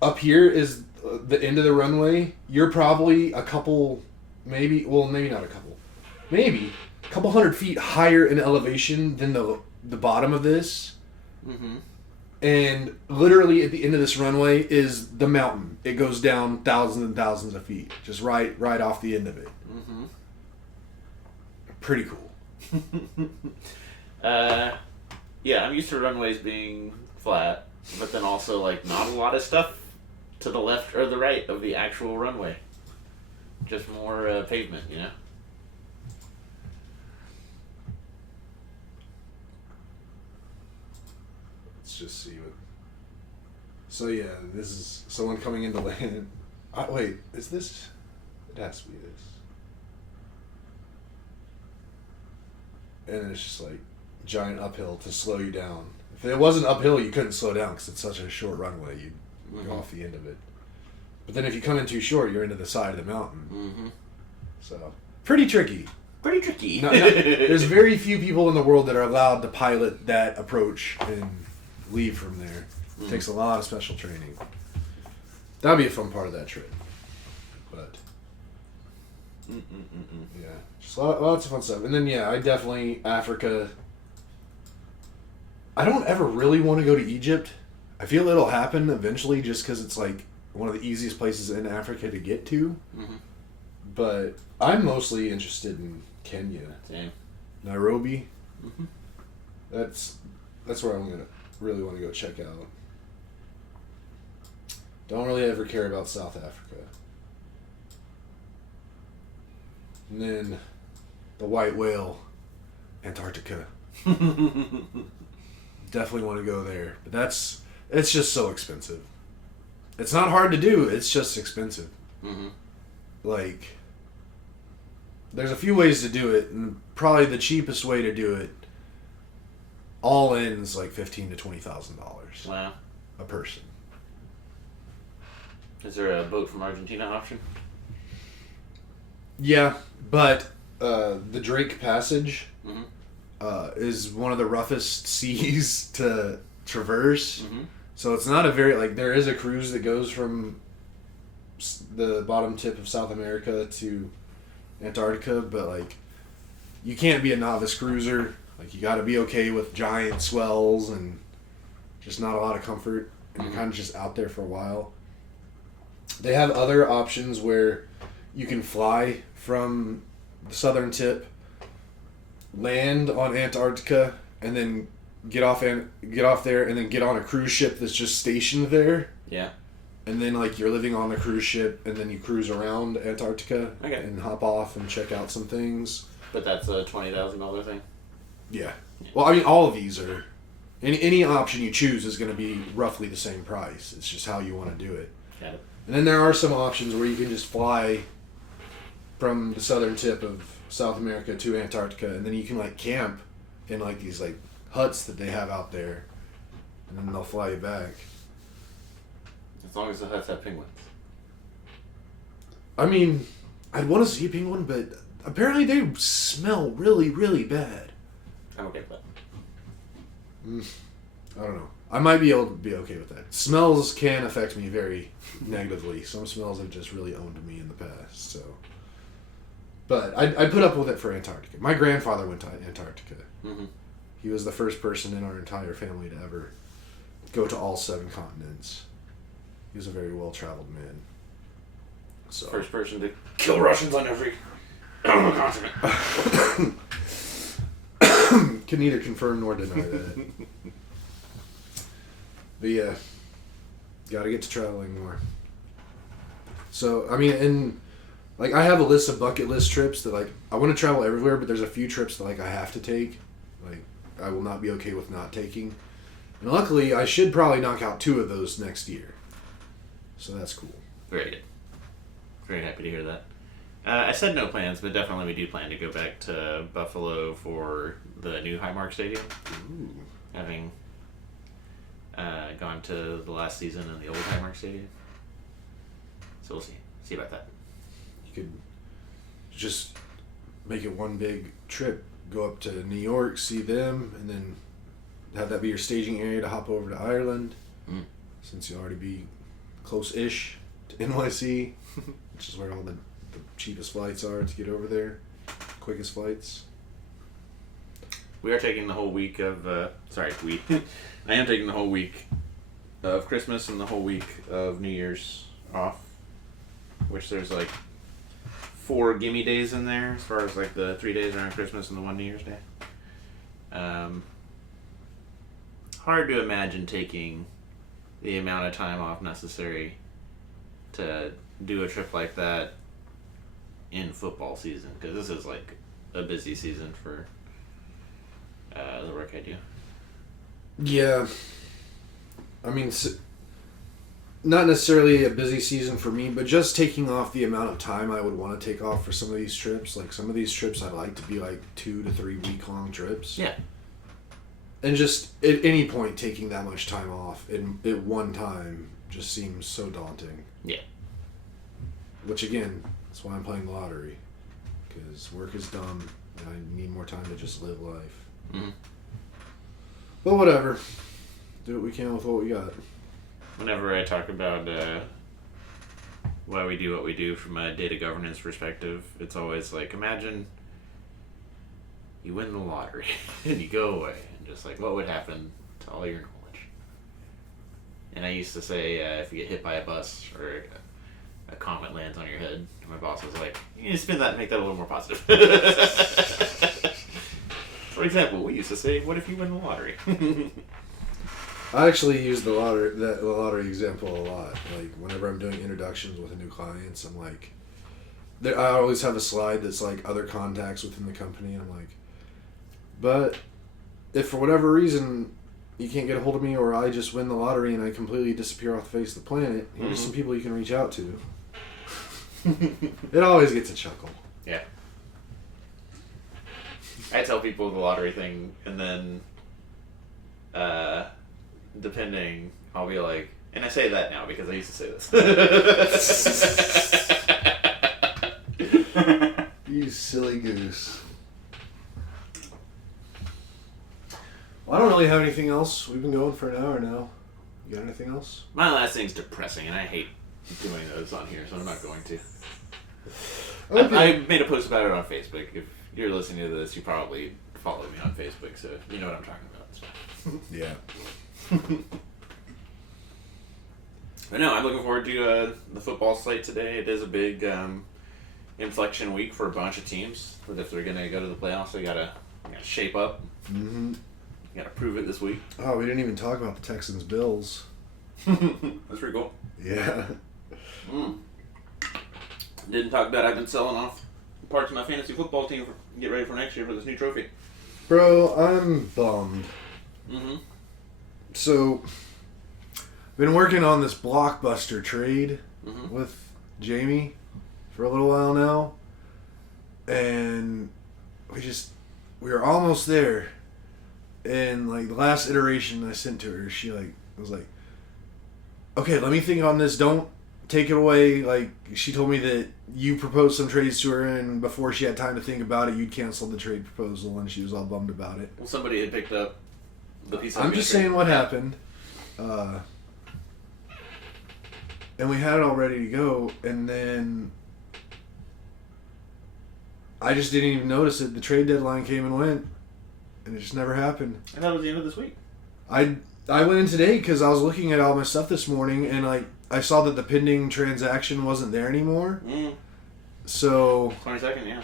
Up here is the end of the runway. You're probably a couple, maybe not a couple. Maybe a couple 100 feet higher in elevation than the bottom of this. Mm-hmm. And literally at the end of this runway is the mountain. It goes down thousands and thousands of feet, just right off the end of it. Mm-hmm. Pretty cool. Yeah, I'm used to runways being flat, but then also like not a lot of stuff to the left or the right of the actual runway. Just more pavement, you know? Let's just see what... So yeah, this is someone coming into land. Wait, is this... It has to be this. And it's just like giant uphill to slow you down. If it wasn't uphill, you couldn't slow down because it's such a short runway. You'd go off the end of it. But then if you come in too short, you're into the side of the mountain. Mm-hmm. So, pretty tricky. Pretty tricky. There's very few people in the world that are allowed to pilot that approach and leave from there. It takes a lot of special training. That'd be a fun part of that trip. But, yeah, just lots of fun stuff. And then, yeah, Africa. I don't ever really want to go to Egypt. I feel it'll happen eventually just because it's like one of the easiest places in Africa to get to. Mm-hmm. But I'm mostly interested in Kenya. Same. Nairobi. Mm-hmm. That's where I'm gonna really want to go check out. Don't really ever care about South Africa. And then the white whale, Antarctica. Definitely want to go there. But it's just so expensive. It's not hard to do, it's just expensive. Mm-hmm. Like, there's a few ways to do it, and probably the cheapest way to do it, all in, is like $15,000 to $20,000. Wow. A person. Is there a boat from Argentina option? Yeah, but the Drake Passage Mm-hmm. is one of the roughest seas to traverse. Mm-hmm. So it's not a very, like, there is a cruise that goes from the bottom tip of South America to Antarctica, but like you can't be a novice cruiser. Like you got to be okay with giant swells and just not a lot of comfort, and you're kind of just out there for a while. They have other options where you can fly from the southern tip, land on Antarctica, and then get off there, and then get on a cruise ship that's just stationed there. Yeah. And then like you're living on the cruise ship, and then you cruise around Antarctica and hop off and check out some things. But that's a $20,000 thing. Yeah. Well, I mean, all of these are any option you choose is going to be roughly the same price. It's just how you want to do it. Got it. And then there are some options where you can just fly from the southern tip of South America to Antarctica, and then you can like camp in like these like huts that they have out there, and then they'll fly you back. As long as the huts have penguins. I mean, I'd want to see a penguin, but apparently they smell really, really bad. I'm okay with that. I don't know. I might be able to be okay with that. Smells can affect me very negatively. Some smells have just really owned me in the past. So, but I put up with it for Antarctica. My grandfather went to Antarctica. Mm-hmm. He was the first person in our entire family to ever go to all 7 continents. He was a very well-traveled man. So first person to kill Russians on every continent. Can neither confirm nor deny that. But yeah, gotta get to traveling more. So, I mean, and like I have a list of bucket list trips that like I want to travel everywhere, but there's a few trips that like I have to take. Like I will not be okay with not taking. And luckily, I should probably knock out 2 of those next year. So that's cool. Very good. Very happy to hear that. I said no plans, but definitely we do plan to go back to Buffalo for the new Highmark Stadium. Ooh. Having gone to the last season in the old Highmark Stadium. So we'll see about that. You could just make it one big trip. Go up to New York, see them, and then have that be your staging area to hop over to Ireland. Since you'll already be close-ish to NYC, which is where all the cheapest flights are to get over there. Quickest flights. We are taking the whole week of... I am taking the whole week of Christmas and the whole week of New Year's off. Which there's like 4 gimme days in there as far as like the 3 days around Christmas and the 1 New Year's Day. Hard to imagine taking the amount of time off necessary to do a trip like that in football season, because this is like a busy season for the work I do. Yeah. I mean, not necessarily a busy season for me, but just taking off the amount of time I would want to take off for some of these trips. Like some of these trips I'd like to be like 2 to 3 week long trips. Yeah. And just at any point taking that much time off at one time just seems so daunting. Yeah. Which again, that's why I'm playing the lottery. Because work is dumb and I need more time to just live life. Mm-hmm. But whatever. Do what we can with what we got. Whenever I talk about why we do what we do from a data governance perspective, it's always like, imagine you win the lottery and you go away, and just like, what would happen to all your knowledge? And I used to say, if you get hit by a bus or a comet lands on your head, my boss was like, you need to spin that and make that a little more positive. For example, we used to say, what if you win the lottery? I actually use the lottery example a lot. Like whenever I'm doing introductions with new clients, I'm like, I always have a slide that's like other contacts within the company. And I'm like, but if for whatever reason you can't get a hold of me, or I just win the lottery and I completely disappear off the face of the planet, here's some people you can reach out to. It always gets a chuckle. Yeah. I tell people the lottery thing, and then depending, I'll be like, and I say that now because I used to say this. You silly goose. Well, I don't really have anything else. We've been going for an hour now. You got anything else? My last thing's depressing, and I too many of those on here, so I'm not going to. Okay. I made a post about it on Facebook. If you're listening to this, you probably follow me on Facebook, so you know what I'm talking about. So. Yeah. But no, I'm looking forward to the football slate today. It is a big inflection week for a bunch of teams. But if they're going to go to the playoffs, they gotta shape up. Mm-hmm. Got to prove it this week. Oh, we didn't even talk about the Texans Bills. That's pretty cool. Yeah. Didn't talk about I've been selling off parts of my fantasy football team to get ready for next year for this new trophy. Bro, I'm bummed. Mm-hmm. So, been working on this blockbuster trade Mm-hmm. with Jamie for a little while now, and we were almost there. And like the last iteration I sent to her, she was like, "Okay, let me think on this. Don't take it away." Like, she told me that you proposed some trades to her, and before she had time to think about it, you'd canceled the trade proposal, and she was all bummed about it. Well, somebody had picked up the piece. I'm just saying what happened. And we had it all ready to go, and then I just didn't even notice it. The trade deadline came and went, and it just never happened. And that was the end of this week. I went in today because I was looking at all my stuff this morning, and I saw that the pending transaction wasn't there anymore. So 22nd, yeah.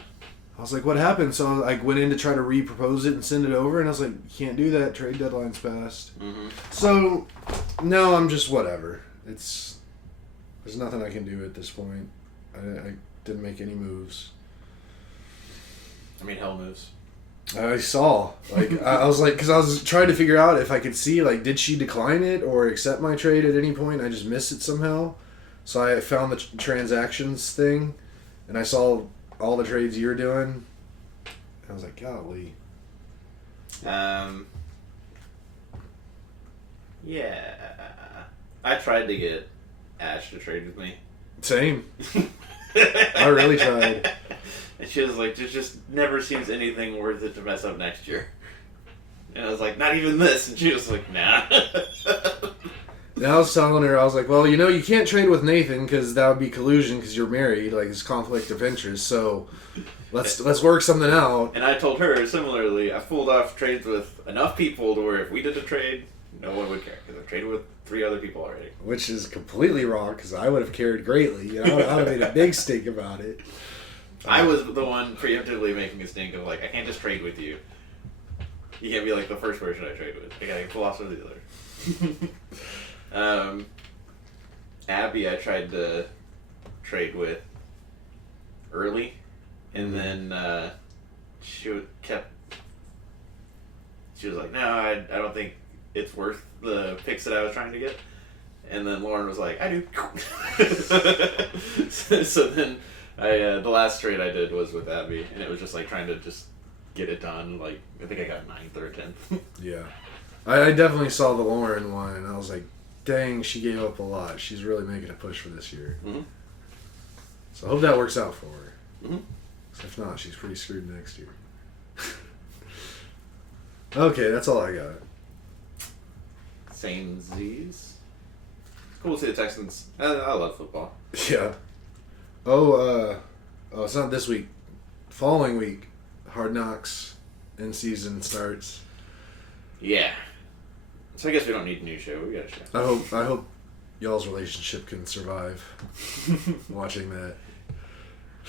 I was like, what happened? So I went in to try to re-propose it and send it over, and I was like, you can't do that. Trade deadline's passed. Mm-hmm. So now I'm just whatever. There's nothing I can do at this point. I didn't make any moves. I mean, hell moves. I saw. I was like, because I was trying to figure out if I could see, like, did she decline it or accept my trade at any point? I just missed it somehow. So I found the transactions thing, and I saw all the trades you were doing. I was like, golly. Yeah. I tried to get Ash to trade with me. Same. I really tried. And she was like, there just never seems anything worth it to mess up next year. And I was like, not even this. And she was like, nah. And I was telling her, I was like, well, you can't trade with Nathan because that would be collusion because you're married, like, it's conflict of interest. So let's work something out. And I told her, similarly, I pulled off trades with enough people to where if we did a trade, no one would care because I've traded with 3 other people already. Which is completely wrong because I would have cared greatly. I would have made a big stink about it. I was the one preemptively making a stink of, like, I can't just trade with you. You can't be, like, the first person I trade with. I gotta pull off some of the others. Abby, I tried to trade with early, and then she was like, no, I don't think it's worth the picks that I was trying to get. And then Lauren was like, I do. So then the last trade I did was with Abby, and it was just like trying to just get it done. Like, I think I got 9th or 10th. Yeah. I definitely saw the Lauren one, and I was like, dang, she gave up a lot. She's really making a push for this year. Mm-hmm. So I hope that works out for her. Mm-hmm. 'Cause if not, she's pretty screwed next year. Okay, that's all I got. Same Z's. It's cool to see the Texans. I love football. Yeah. Oh, it's not this week. Following week, Hard Knocks in season starts. Yeah. So I guess we don't need a new show. We got a show. I hope y'all's relationship can survive watching that.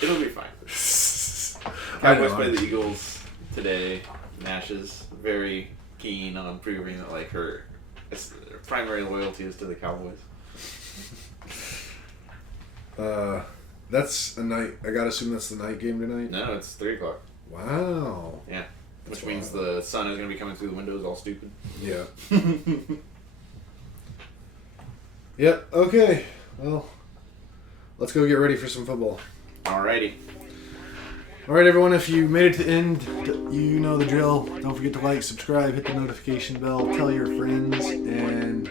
It'll be fine. I Cowboys know, play the Eagles today. Nash is very keen on proving that, like, her primary loyalty is to the Cowboys. That's a night. I gotta assume that's the night game tonight. No, it's 3 o'clock. Wow. Yeah. That's Which means wild. the sun is going to be coming through the windows all stupid. Yeah. Yep. Okay. Well, let's go get ready for some football. Alrighty. All right, everyone. If you made it to the end, you know the drill. Don't forget to like, subscribe, hit the notification bell, tell your friends, and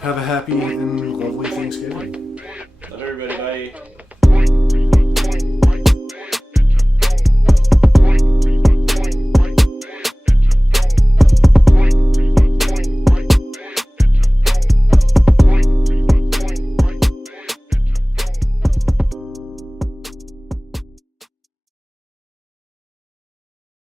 have a happy and lovely Thanksgiving. Alright.